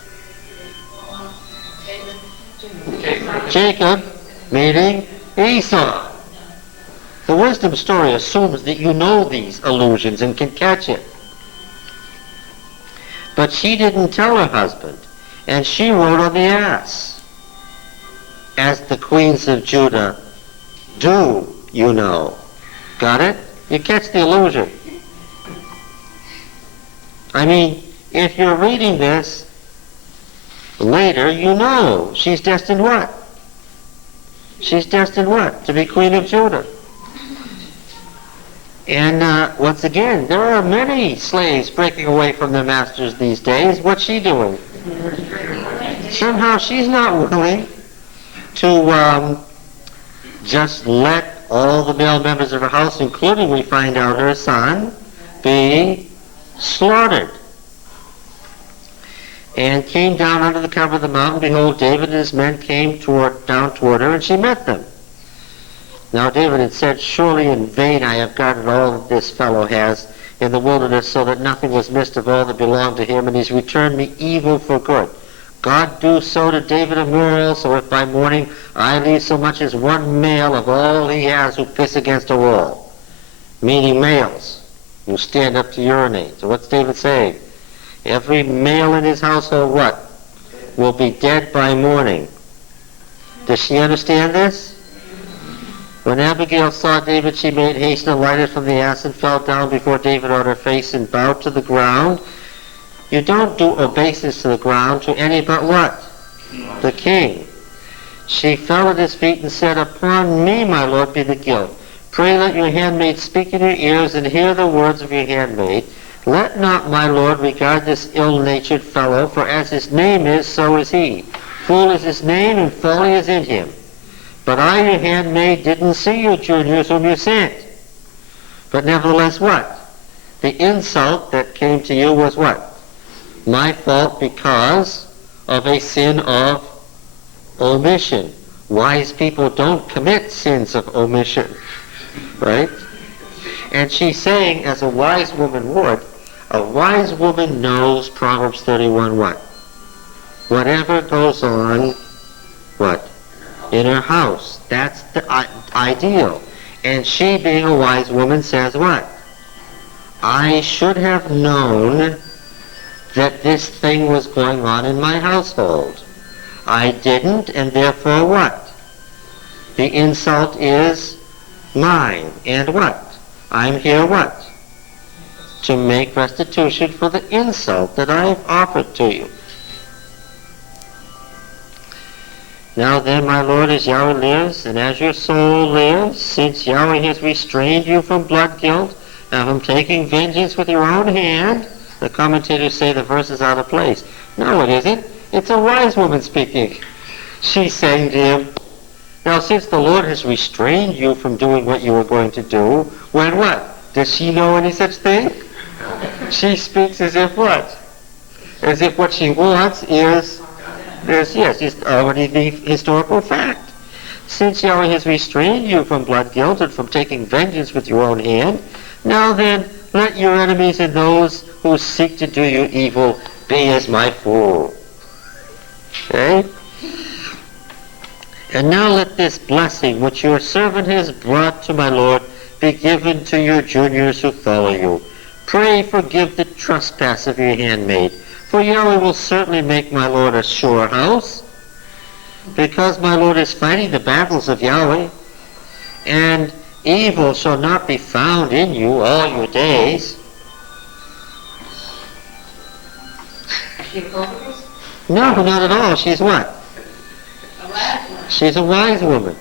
Jacob meeting Esau. The wisdom story assumes that you know these allusions and can catch it. But she didn't tell her husband, and she rode on the ass, as the queens of Judah do, you know. Got it? You catch the allusion. I mean, if you're reading this later, you know she's destined what? She's destined what? To be queen of Judah. And once again, there are many slaves breaking away from their masters these days. What's she doing? Somehow she's not willing to just let all the male members of her house, including, we find out, her son, be slaughtered. And came down under the cover of the mountain. Behold, David and his men came down toward her, and she met them. Now David had said, surely in vain I have guarded all that this fellow has in the wilderness, so that nothing was missed of all that belonged to him, and he's returned me evil for good. God do so to David and more also, if by morning I leave so much as one male of all he has who piss against a wall. Meaning males who stand up to urinate. So what's David saying? Every male in his household, what? Will be dead by morning. Does she understand this? When Abigail saw David, she made haste and alighted from the ass and fell down before David on her face and bowed to the ground. You don't do obeisance to the ground to any but what? The king. She fell at his feet and said, upon me, my lord, be the guilt. Pray let your handmaid speak in your ears and hear the words of your handmaid. Let not my lord regard this ill-natured fellow, for as his name is, so is he. Fool is his name, and folly is in him. But I, your handmaid, didn't see you, juniors, whom you sent. But nevertheless, what? The insult that came to you was what? My fault because of a sin of omission. Wise people don't commit sins of omission, right? And she's saying, as a wise woman would, a wise woman knows Proverbs 31 what? Whatever goes on, what? In her house. That's the ideal. And she, being a wise woman, says what? I should have known that this thing was going on in my household. I didn't, and therefore what? The insult is mine. And what? I'm here what? To make restitution for the insult that I've offered to you. Now then, my lord, as Yahweh lives, and as your soul lives, since Yahweh has restrained you from blood guilt, and from taking vengeance with your own hand, the commentators say the verse is out of place. No, it isn't. It's a wise woman speaking. She's saying to him, Now, since the Lord has restrained you from doing what you were going to do, when what? Does she know any such thing? She speaks as if what? As if what she wants is already the historical fact. Since Yahweh has restrained you from blood guilt and from taking vengeance with your own hand, now then, let your enemies and those who seek to do you evil be as my fool. Okay? And now let this blessing which your servant has brought to my Lord be given to your juniors who follow you. Pray forgive the trespass of your handmaid, for Yahweh will certainly make my Lord a sure house, because my Lord is fighting the battles of Yahweh, and evil shall not be found in you all your days. Is she a prophetess? No, not at all. She's what? A wise one. She's a wise woman.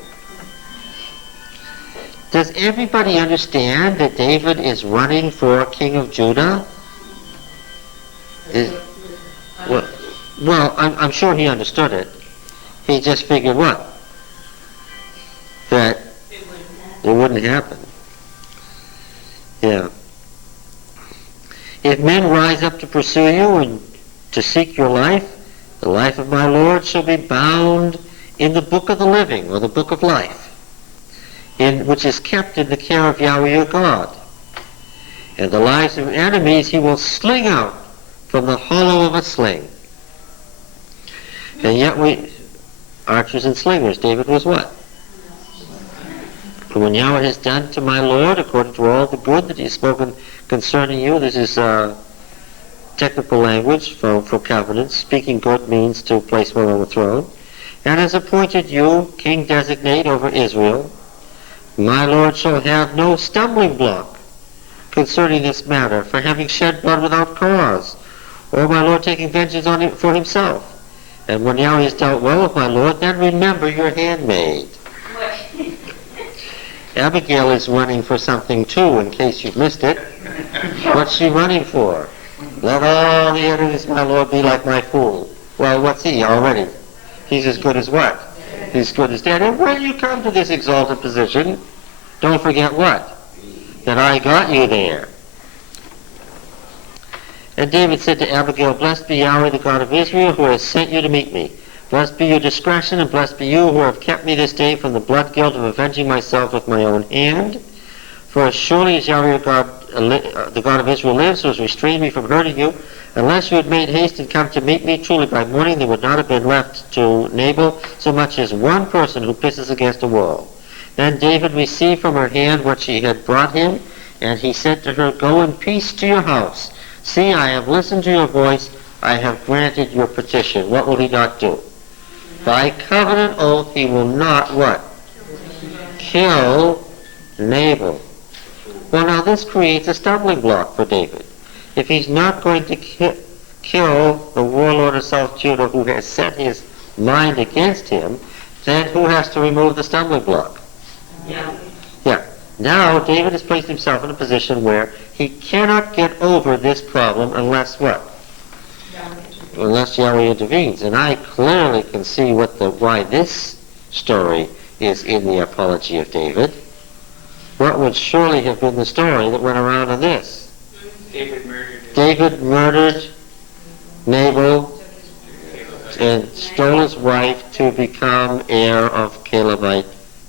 Does everybody understand that David is running for king of Judah? Well, I'm sure he understood it. He just figured what? That it wouldn't happen. Yeah. If men rise up to pursue you and to seek your life, the life of my Lord shall be bound in the book of the living, or the book of life, which is kept in the care of Yahweh your God. And the lives of enemies he will sling out from the hollow of a sling. And yet archers and slingers, David was what? And when Yahweh has done to my Lord, according to all the good that he has spoken concerning you, this is technical language for covenants. Speaking good means to place one on the throne. And has appointed you king designate over Israel, my Lord shall have no stumbling block concerning this matter, for having shed blood without cause, or my Lord taking vengeance on him for himself. And when Yahweh has dealt well with my Lord, then remember your handmaid. Abigail is running for something too, in case you've missed it. What's she running for? Let all the enemies of my Lord be like my fool. Well, what's he already? He's as good as what? He's good as dead. And when you come to this exalted position, don't forget what? That I got you there. And David said to Abigail, blessed be Yahweh, the God of Israel, who has sent you to meet me. Blessed be your discretion, and blessed be you who have kept me this day from the blood guilt of avenging myself with my own hand. For as surely as Yahweh God, the God of Israel lives, who has restrained me from hurting you, unless you had made haste and come to meet me, truly by morning there would not have been left to Nabal so much as one person who pisses against a wall. Then David received from her hand what she had brought him, and he said to her, go in peace to your house. See, I have listened to your voice. I have granted your petition. What will he not do? By covenant oath he will not what? Kill Nabal. Well, now this creates a stumbling block for David. If he's not going to kill the warlord of South Judah who has set his mind against him, then who has to remove the stumbling block? Yeah. Now David has placed himself in a position where he cannot get over this problem unless what? Unless Yahweh intervenes. And I clearly can see why this story is in the apology of David. What would surely have been the story that went around in this? David murdered Nabal and stole his wife to become heir of Calebite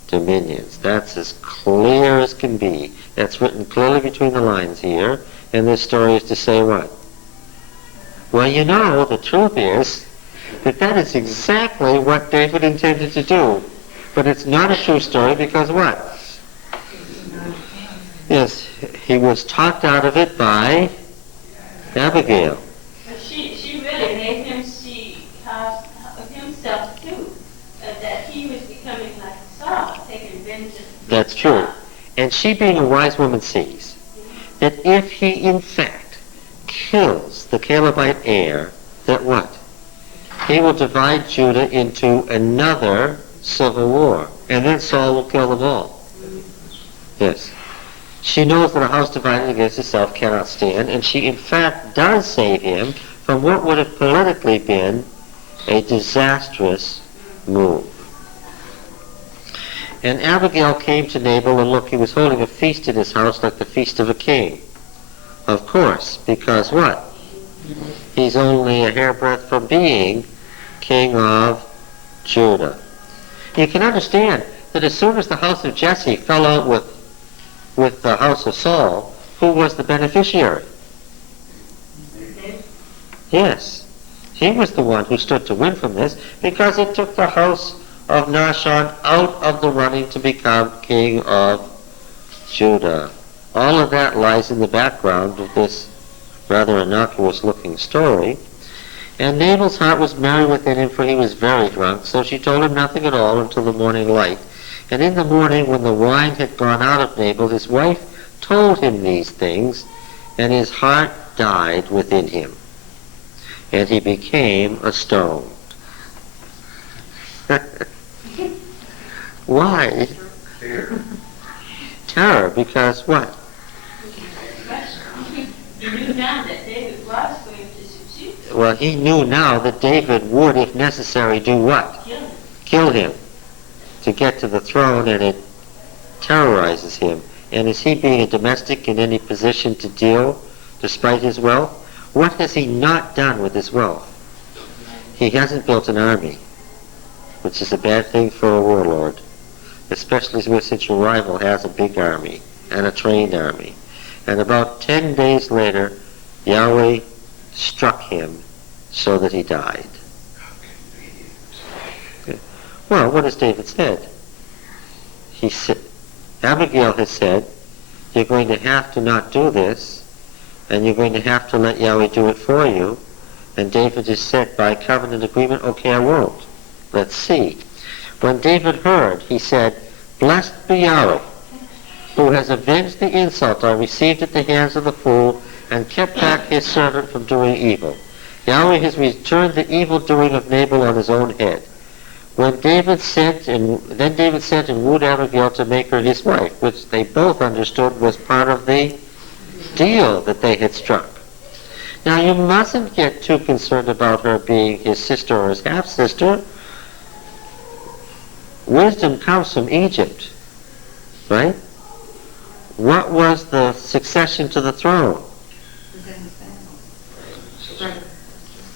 dominions. That's as clear as can be. That's written clearly between the lines here. And this story is to say what? Well, you know, the truth is that is exactly what David intended to do. But it's not a true story because what? Yes, he was talked out of it by Abigail. But she really made him see of himself too, that he was becoming like Saul, taking vengeance. That's true. And she, being a wise woman, sees that if he in fact kills the Calebite heir, that what? He will divide Judah into another civil war, and then Saul will kill them all. Yes. She knows that a house divided against itself cannot stand, and she in fact does save him from what would have politically been a disastrous move. And Abigail came to Nabal, and look, he was holding a feast in his house like the feast of a king. Of course, because what? He's only a hairbreadth from being king of Judah. You can understand that as soon as the house of Jesse fell out with the house of Saul, who was the beneficiary? Yes, he was the one who stood to win from this, because it took the house of Nashon out of the running to become king of Judah. All of that lies in the background of this rather innocuous-looking story. And Nabal's heart was merry within him, for he was very drunk, so she told him nothing at all until the morning light. And in the morning, when the wine had gone out of Nabal, his wife told him these things, and his heart died within him, and he became a stone. Why? Terror, because what? He knew now that David was going to succeed. Well, he knew now that David would, if necessary, do what? Kill him. Kill him to get to the throne, and it terrorizes him. And is he being a domestic in any position to deal despite his wealth? What has he not done with his wealth? He hasn't built an army, which is a bad thing for a warlord, especially since your rival has a big army and a trained army. And about 10 days later, Yahweh struck him so that he died. Well, what has David said? He said, Abigail has said, you're going to have to not do this, and you're going to have to let Yahweh do it for you. And David has said, by covenant agreement, okay, I won't. Let's see. When David heard, he said, blessed be Yahweh, who has avenged the insult I received at the hands of the fool, and kept back his servant from doing evil. Yahweh has returned the evil doing of Nabal on his own head. Then David sent and wooed Abigail to make her his wife, which they both understood was part of the deal that they had struck. Now you mustn't get too concerned about her being his sister or his half-sister. Wisdom comes from Egypt, right? What was the succession to the throne?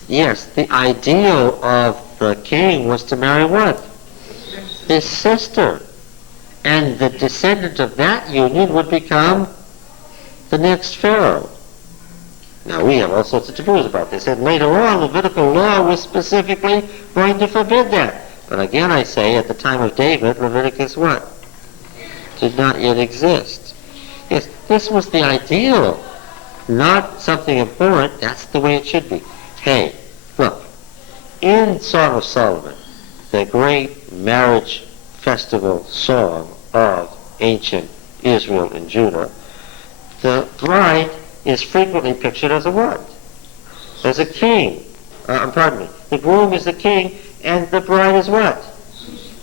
Yes, the ideal of the king was to marry what? His sister. And the descendant of that union would become the next Pharaoh. Now we have all sorts of taboos about this, and later on Levitical law was specifically going to forbid that. But again I say, at the time of David, Leviticus what? Did not yet exist. Yes, this was the ideal, not something abhorrent. That's the way it should be. Hey, look, in Song of Solomon, the great marriage festival song of ancient Israel and Judah, the bride is frequently pictured as a what? As a king. The groom is the king, and the bride is what?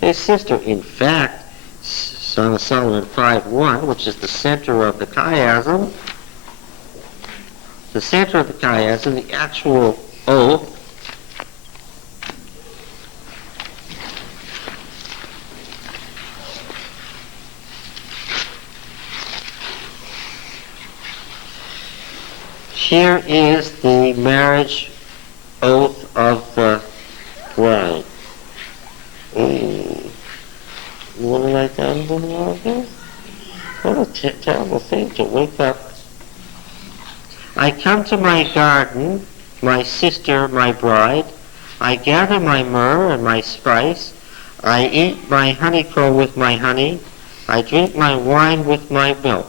His sister. In fact, Song of Solomon 5:1, which is the center of the chiasm, the actual oath, here is the marriage oath of the bride. You want to write down all of this? What a terrible thing to wake up. I come to my garden, my sister, my bride. I gather my myrrh and my spice. I eat my honeycomb with my honey. I drink my wine with my milk.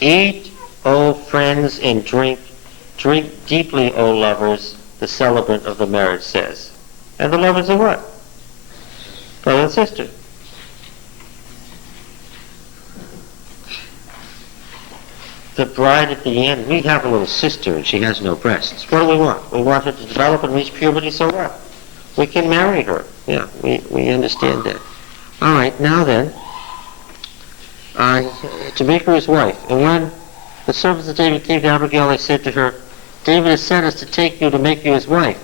Eat, O friends, and drink. Drink deeply, O lovers, the celebrant of the marriage says. And the lovers are what? Brother and sister. The bride at the end, we have a little sister and she has no breasts. What do we want? We want her to develop and reach puberty, so what? We can marry her. Yeah, we understand that. All right, now then, to make her his wife. And when the servants of David came to Abigail, they said to her, David has sent us to take you to make you his wife.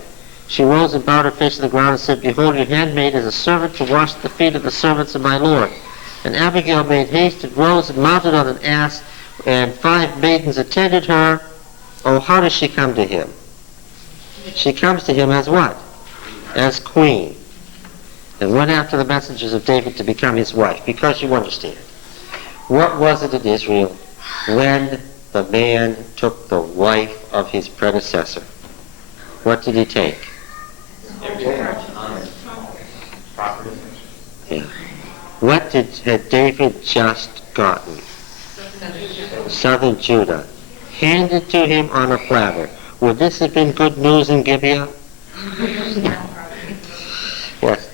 She rose and bowed her face to the ground and said, Behold, your handmaid is a servant to wash the feet of the servants of my Lord. And Abigail made haste and rose and mounted on an ass, and 5 maidens attended her. Oh, how does she come to him? She comes to him as what? As queen. And went after the messengers of David to become his wife, because you understand. What was it in Israel when the man took the wife of his predecessor? What did he take? Yeah. What had David just gotten? Southern Judah. Handed to him on a platter. Would this have been good news in Gibeah? Yes.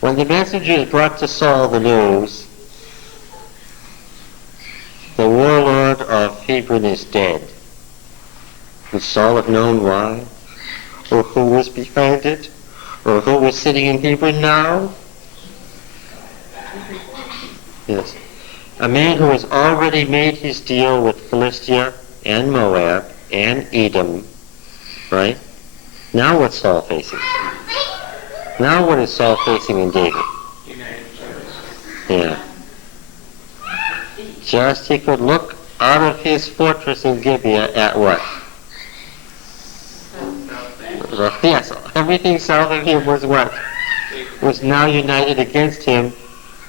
When the messengers brought to Saul the news, the warlord of Hebron is dead. Would Saul have known why? Or who was behind it? Or who was sitting in Hebron now? Yes. A man who has already made his deal with Philistia and Moab and Edom, right? Now what's Saul facing? Now what is Saul facing in David? Yeah. Just he could look out of his fortress in Gibeah at what? Yes, everything south of him was what? Was now united against him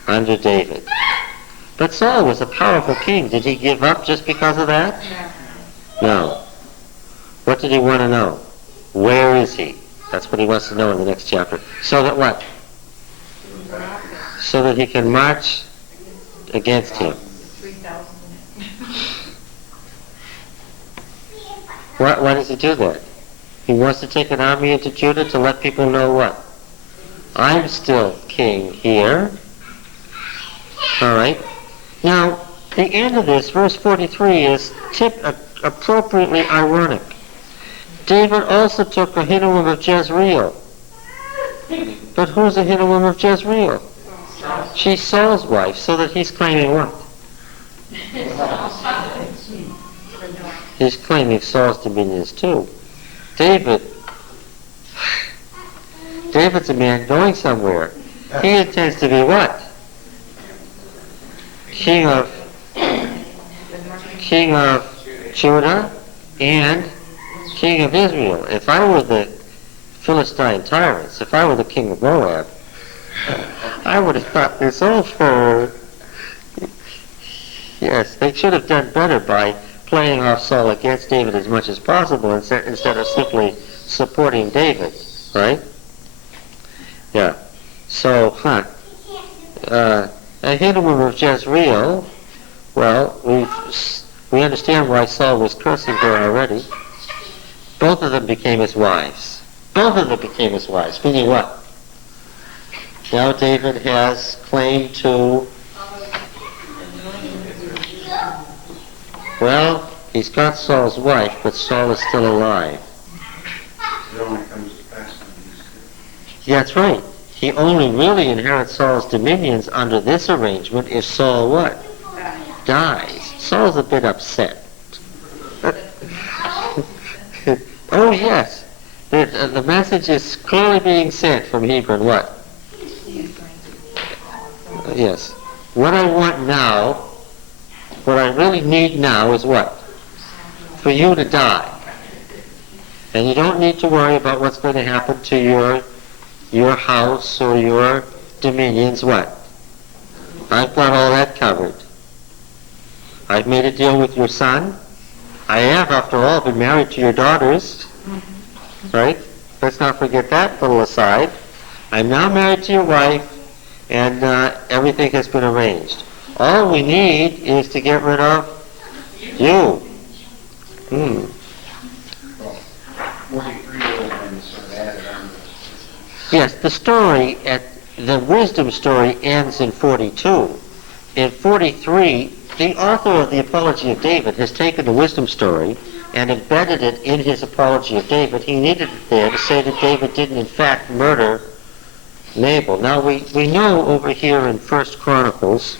under David. But Saul was a powerful king. Did he give up just because of that? No. What did he want to know? Where is he? That's what he wants to know in the next chapter. So that what? So that he can march against him. Why does he do that? He wants to take an army into Judah to let people know what? I'm still king here. All right. Now, the end of this, verse 43, is appropriately ironic. David also took Ahinoam of Jezreel. But who's Ahinoam of Jezreel? She's Saul's wife, so that he's claiming what? He's claiming Saul's dominions too. David's a man going somewhere. He intends to be what? King of Judah and king of Israel. If I were the Philistine tyrants, if I were the king of Moab, I would have thought this over. Yes, they should have done better by playing off Saul against David as much as possible instead of simply supporting David, right? Yeah. So, Ahinoam of Jezreel, well, we understand why Saul was cursing her already. Both of them became his wives. Both of them became his wives, meaning what? Now David has claim to, well, he's got Saul's wife, but Saul is still alive. It only comes to pass when he's dead. Yeah, that's right. He only really inherits Saul's dominions under this arrangement if Saul what? Dies. Saul's a bit upset. Oh yes, the message is clearly being sent from Hebron. What? Yes. What I want now, what I really need now is what? For you to die. And you don't need to worry about what's going to happen to your house or your dominions. What? I've got all that covered. I've made a deal with your son. I have, after all, been married to your daughters. Right? Let's not forget that little aside. I'm now married to your wife, and everything has been arranged. All we need is to get rid of you. 43-year-old man sort of added on. Yes, the wisdom story ends in 42. In 43, the author of the Apology of David has taken the wisdom story and embedded it in his Apology of David. He needed it there to say that David didn't in fact murder Nabal. Now we know over here in 1 Chronicles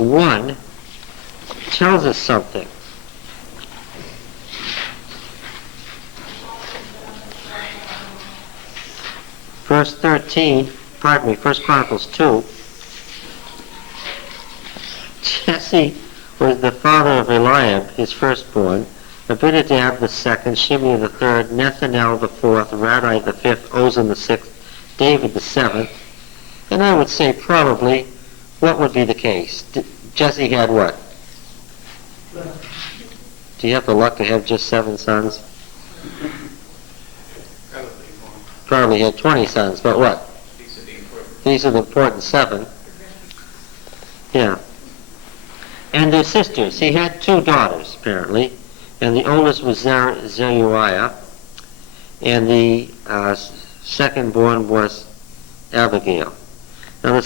1 tells us something. Verse 13, First Chronicles 2, Jesse was the father of Eliab, his firstborn, Abinadab the second, Shimei the third, Nethanel the fourth, Radai the fifth, Ozan the sixth, David the seventh. And I would say probably, what would be the case? Jesse had what? Do you have the luck to have just 7 sons? Probably more. Probably had 20 sons, but what? These are the important. These are the important 7. Yeah. And their sisters. He had 2 daughters, apparently. And the oldest was Zeruiah. And the second born was Abigail. Now the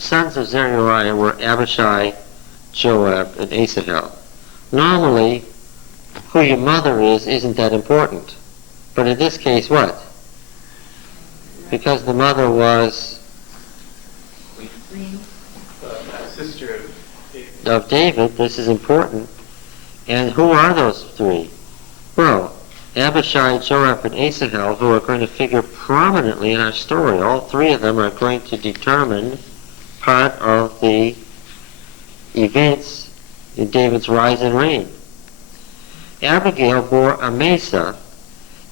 sons of Zeruiah were Abishai, Joab, and Asahel. Normally, who your mother is isn't that important. But in this case, what? Because the mother was Sister of of David, this is important. And who are those 3? Well, Abishai, Joab, and Asahel, who are going to figure prominently in our story. All 3 of them are going to determine part of the events in David's rise and reign. Abigail bore Amasa.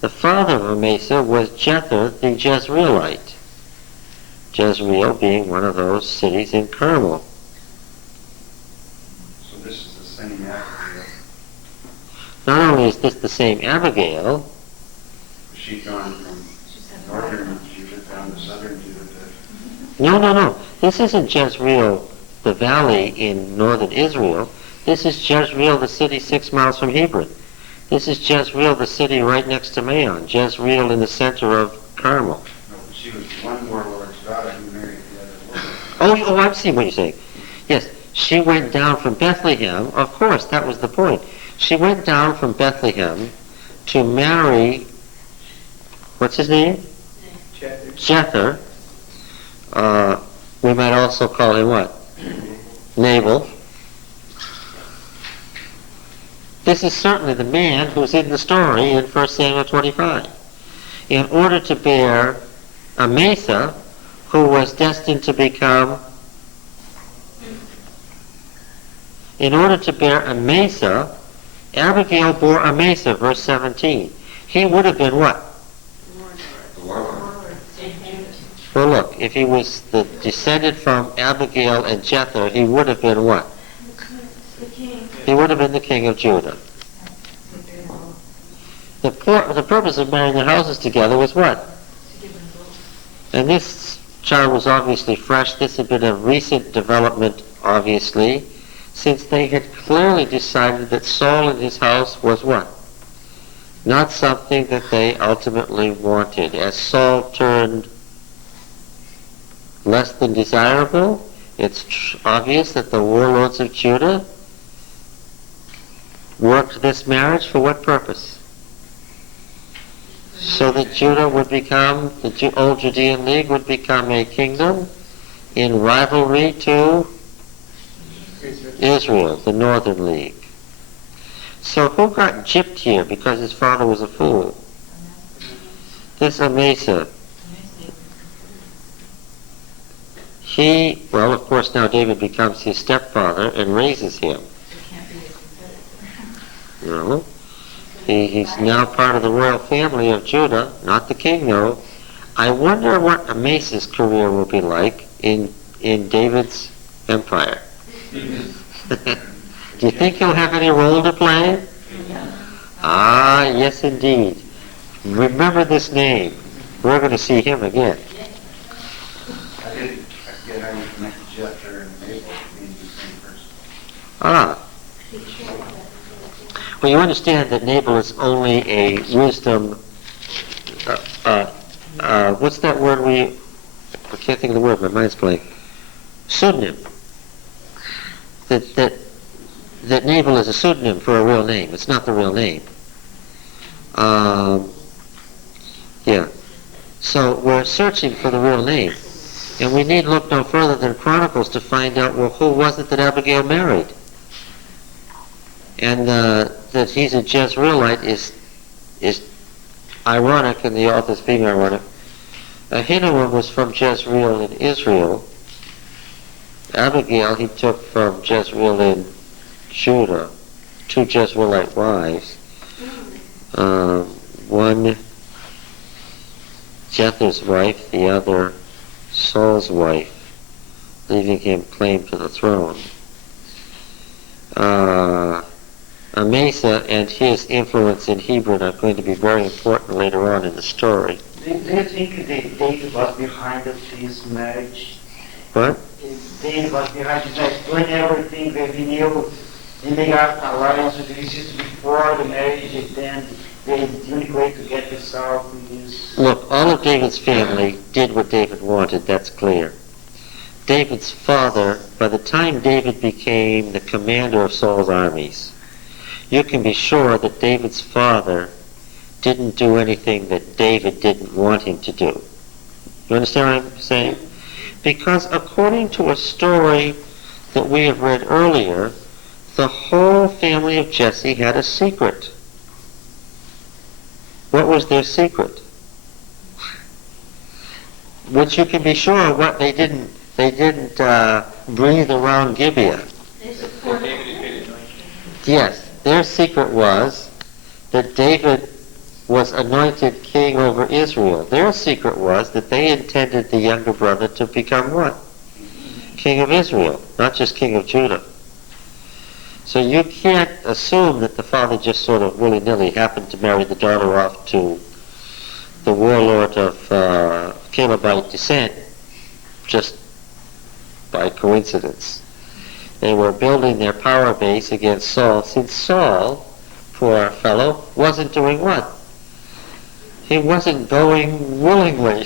The father of Amasa was Jether the Jezreelite. Jezreel being one of those cities in Carmel. So this is the same Abigail. Not only is this the same Abigail, She's gone from northern Judah down to southern Judah. no. This isn't Jezreel, the valley in northern Israel. This is Jezreel, the city 6 miles from Hebron. This is Jezreel, the city right next to Maon. Jezreel in the center of Carmel. No, she was one warlord's daughter who married the other warlord. Oh, I see what you're saying. Yes, she went down from Bethlehem. Of course, that was the point. She went down from Bethlehem to marry, what's his name? Jether. We might also call him what? Nabal. This is certainly the man who's in the story in 1 Samuel 25. In order to bear Amasa, who was destined to become, Abigail bore Amasa, verse 17. He would have been what? The warlord. Well, look, if he was descended from Abigail and Jether, he would have been what? He would have been the king of Judah. The purpose of marrying their houses together was what? And this child was obviously fresh. This had been a recent development, obviously, since they had clearly decided that Saul in his house was what? Not something that they ultimately wanted. As Saul turned less than desirable, it's obvious that the warlords of Judah worked this marriage for what purpose? So that Judah would become, the old Judean League would become a kingdom in rivalry to Israel, the Northern League. So who got gypped here because his father was a fool? This Amasa. Well, of course, now David becomes his stepfather and raises him. No. He's now part of the royal family of Judah, not the king, though. I wonder what Amasa's career will be like in David's empire. Do you think he'll have any role to play? Ah, yes, indeed. Remember this name. We're going to see him again. I forget how you connect Jether and Nabal being the same person. Ah. Well, you understand that Nabal is only a wisdom, what's that word I can't think of the word, my mind's blank. Pseudonym. That Nabal is a pseudonym for a real name. It's not the real name. Yeah. So we're searching for the real name. And we need look no further than Chronicles to find out, well, who was it that Abigail married? And that he's a Jezreelite is ironic, and the author's being ironic. Ahinoam was from Jezreel in Israel. Abigail he took from Jezreel in Judah, 2 Jezreelite wives. One Jether's wife, the other Saul's wife, leaving him claim to the throne. Amasa and his influence in Hebron are going to be very important later on in the story. Do you think that David was behind this marriage? What? David was behind this marriage, doing everything that he knew, and they got alliance with this just before the marriage, and then the unique way to get this out is... Look, all of David's family did what David wanted, that's clear. David's father, by the time David became the commander of Saul's armies, you can be sure that David's father didn't do anything that David didn't want him to do. You understand what I'm saying? Because according to a story that we have read earlier, the whole family of Jesse had a secret. What was their secret? Which you can be sure what they didn't breathe around Gibeah. Yes, their secret was that David was anointed king over Israel. Their secret was that they intended the younger brother to become what? King of Israel, not just king of Judah. So you can't assume that the father just sort of willy-nilly happened to marry the daughter off to the warlord of Calebite descent just by coincidence. They were building their power base against Saul, since Saul, poor fellow, wasn't doing what? He wasn't going willingly.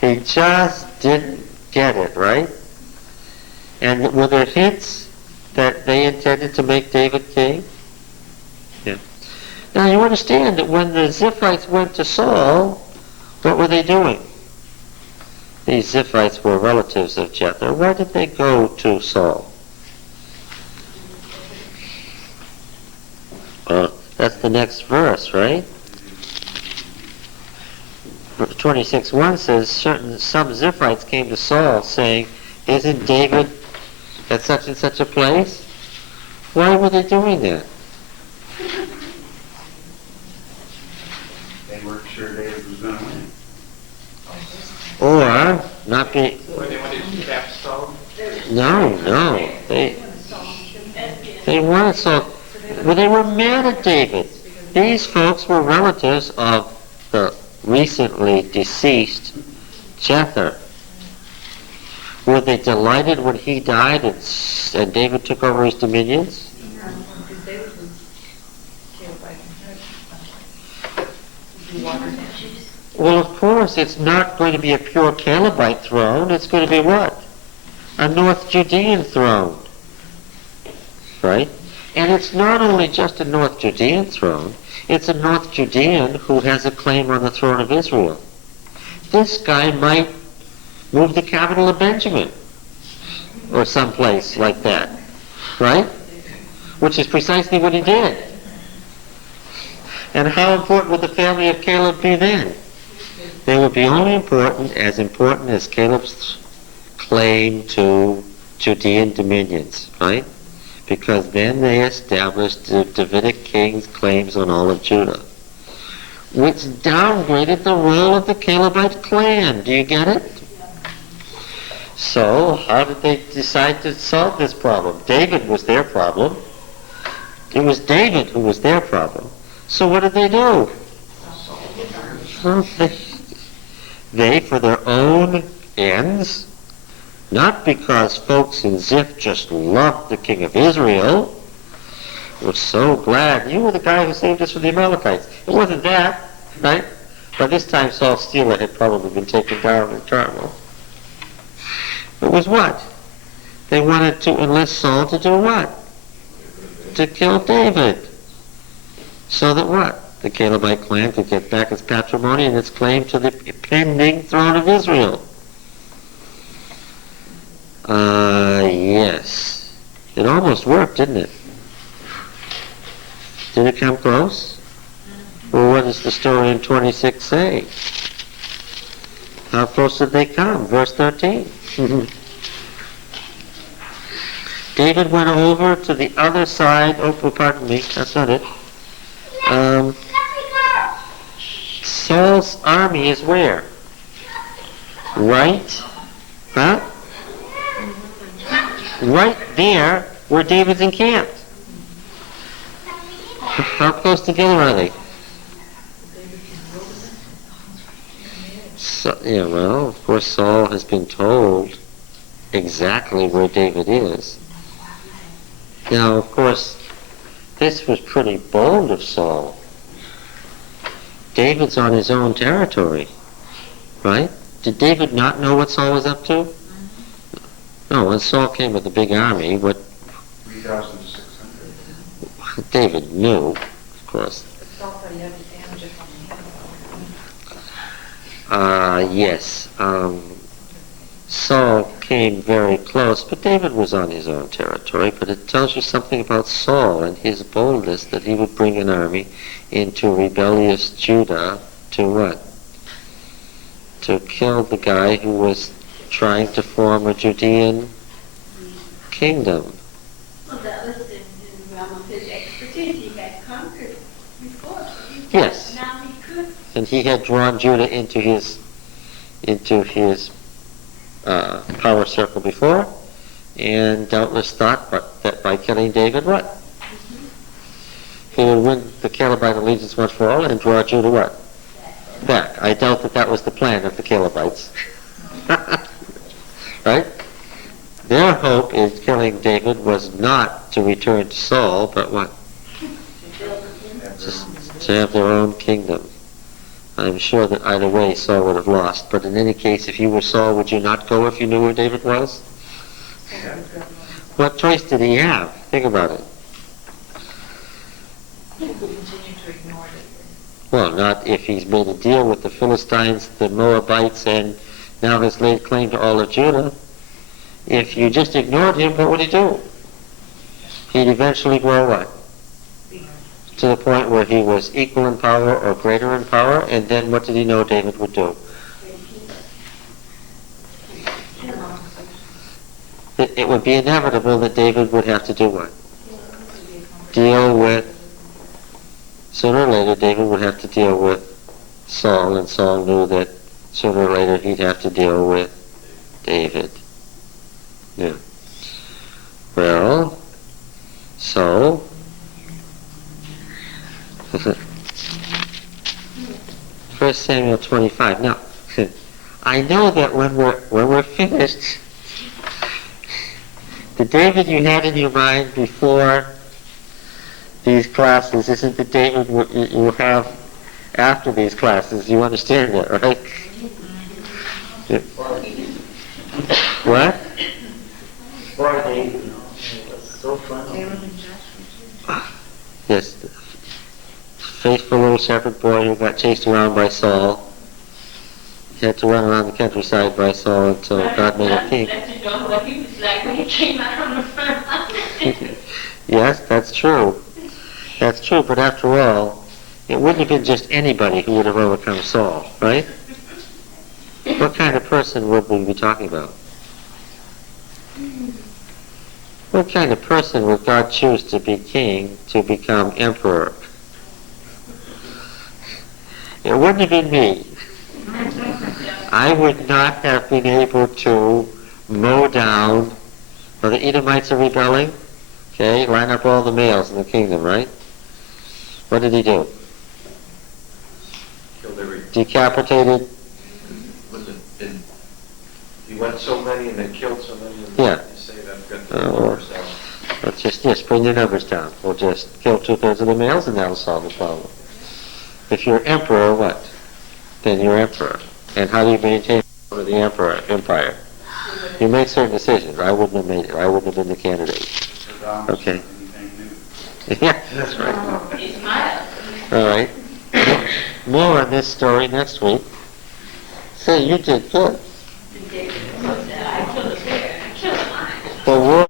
He just didn't get it, right? And were there hints that they intended to make David king? Yeah. Now you understand that when the Ziphites went to Saul, what were they doing? These Ziphites were relatives of Jether. Why did they go to Saul? That's the next verse, right? 26:1 says, some Ziphites came to Saul saying, isn't David at such and such a place? Why were they doing that? They weren't sure David was going to win. Or not be... Or they wanted to trap Saul? No. They wanted Saul. Well, they were mad at David. These folks were relatives of the recently deceased Jether. Were they delighted when he died and David took over his dominions? Because David was Calebite inheritance. Well, of course, it's not going to be a pure Calebite throne. It's going to be what? A North Judean throne. Right? And it's not only just a North Judean throne, it's a North Judean who has a claim on the throne of Israel. This guy might move the capital of Benjamin, or someplace like that, right? Which is precisely what he did. And how important would the family of Caleb be then? They would be only important as Caleb's claim to Judean dominions, right? Because then they established the Davidic king's claims on all of Judah, which downgraded the role of the Calebite clan. Do you get it? So, how did they decide to solve this problem? David was their problem. It was David who was their problem. So what did they do? Well, they, for their own ends, not because folks in Ziph just loved the king of Israel, were so glad, you were the guy who saved us from the Amalekites. It wasn't that, right? By this time, Saul's Steeler had probably been taken down in Carmel. It was what? They wanted to enlist Saul to do what? To kill David. So that what? The Calebite clan could get back its patrimony and its claim to the pending throne of Israel. Yes. It almost worked, didn't it? Did it come close? Well, what does the story in 26 say? How close did they come? Verse 13. David went over to the other side. Oh, pardon me, that's not it. Saul's army is where? Right? Huh? Right there where David's encamped. How close together are they? So, yeah, well, of course Saul has been told exactly where David is. Now, of course, this was pretty bold of Saul. David's on his own territory, right? Did David not know what Saul was up to? No, when Saul came with a big army, what 3,600. David knew, of course. But Saul thought he had to damage it from the Yes. Saul came very close, but David was on his own territory. But it tells you something about Saul and his boldness that he would bring an army into rebellious Judah to what? To kill the guy who was trying to form a Judean kingdom. Well, that was in the realm of his expertise. He had conquered before. Yes. Now he could. And he had drawn Judah into his power circle before, and doubtless thought that by killing David, what? He would win the Calebite allegiance once for all and draw Judah what? Back. I doubt that was the plan of the Calebites. Right? Their hope in killing David was not to return to Saul, but what? Just to have their own kingdom. I'm sure that either way Saul would have lost. But in any case, if you were Saul, would you not go if you knew where David was? What choice did he have? Think about it. He will continue to ignore it. Well, not if he's made a deal with the Philistines, the Moabites, and now has laid claim to all of Judah. If you just ignored him, what would he do? He'd eventually grow what? To the point where he was equal in power or greater in power, and then what did he know David would do? It would be inevitable that David would have to do what? Deal with, sooner or later David would have to deal with Saul, and Saul knew that sooner or later he'd have to deal with David. Yeah. Well, so 1 Samuel 25. Now, I know that when we're finished, the David you had in your mind before these classes isn't the David you have after these classes. You understand that, right? Yeah. What? Poor David, it was so funny. Yes. Faithful little shepherd boy who got chased around by Saul. He had to run around the countryside by Saul until God made him king. Let you know what he was like when he came out on the front line. Yes, that's true. That's true, but after all, it wouldn't have been just anybody who would have overcome Saul, right? What kind of person would we be talking about? What kind of person would God choose to be king, to become emperor? It wouldn't have been me. I would not have been able to mow down, well, the Edomites are rebelling, okay, line up all the males in the kingdom, right? What did he do? Killed every, Decapitated, he went so many and then killed so many. And Yeah. You say that I've got Oh. the numbers down. let's just bring the numbers down. We'll just kill 2/3 of the males and that'll solve the problem. If you're emperor, what? Then you're emperor. And how do you maintain the empire? You make certain decisions. I wouldn't have made it. I wouldn't have been the candidate. Okay. Yeah, that's right. He smiled. All right. More on this story next week. Say, you did good. I killed a bear. I killed a lion. The war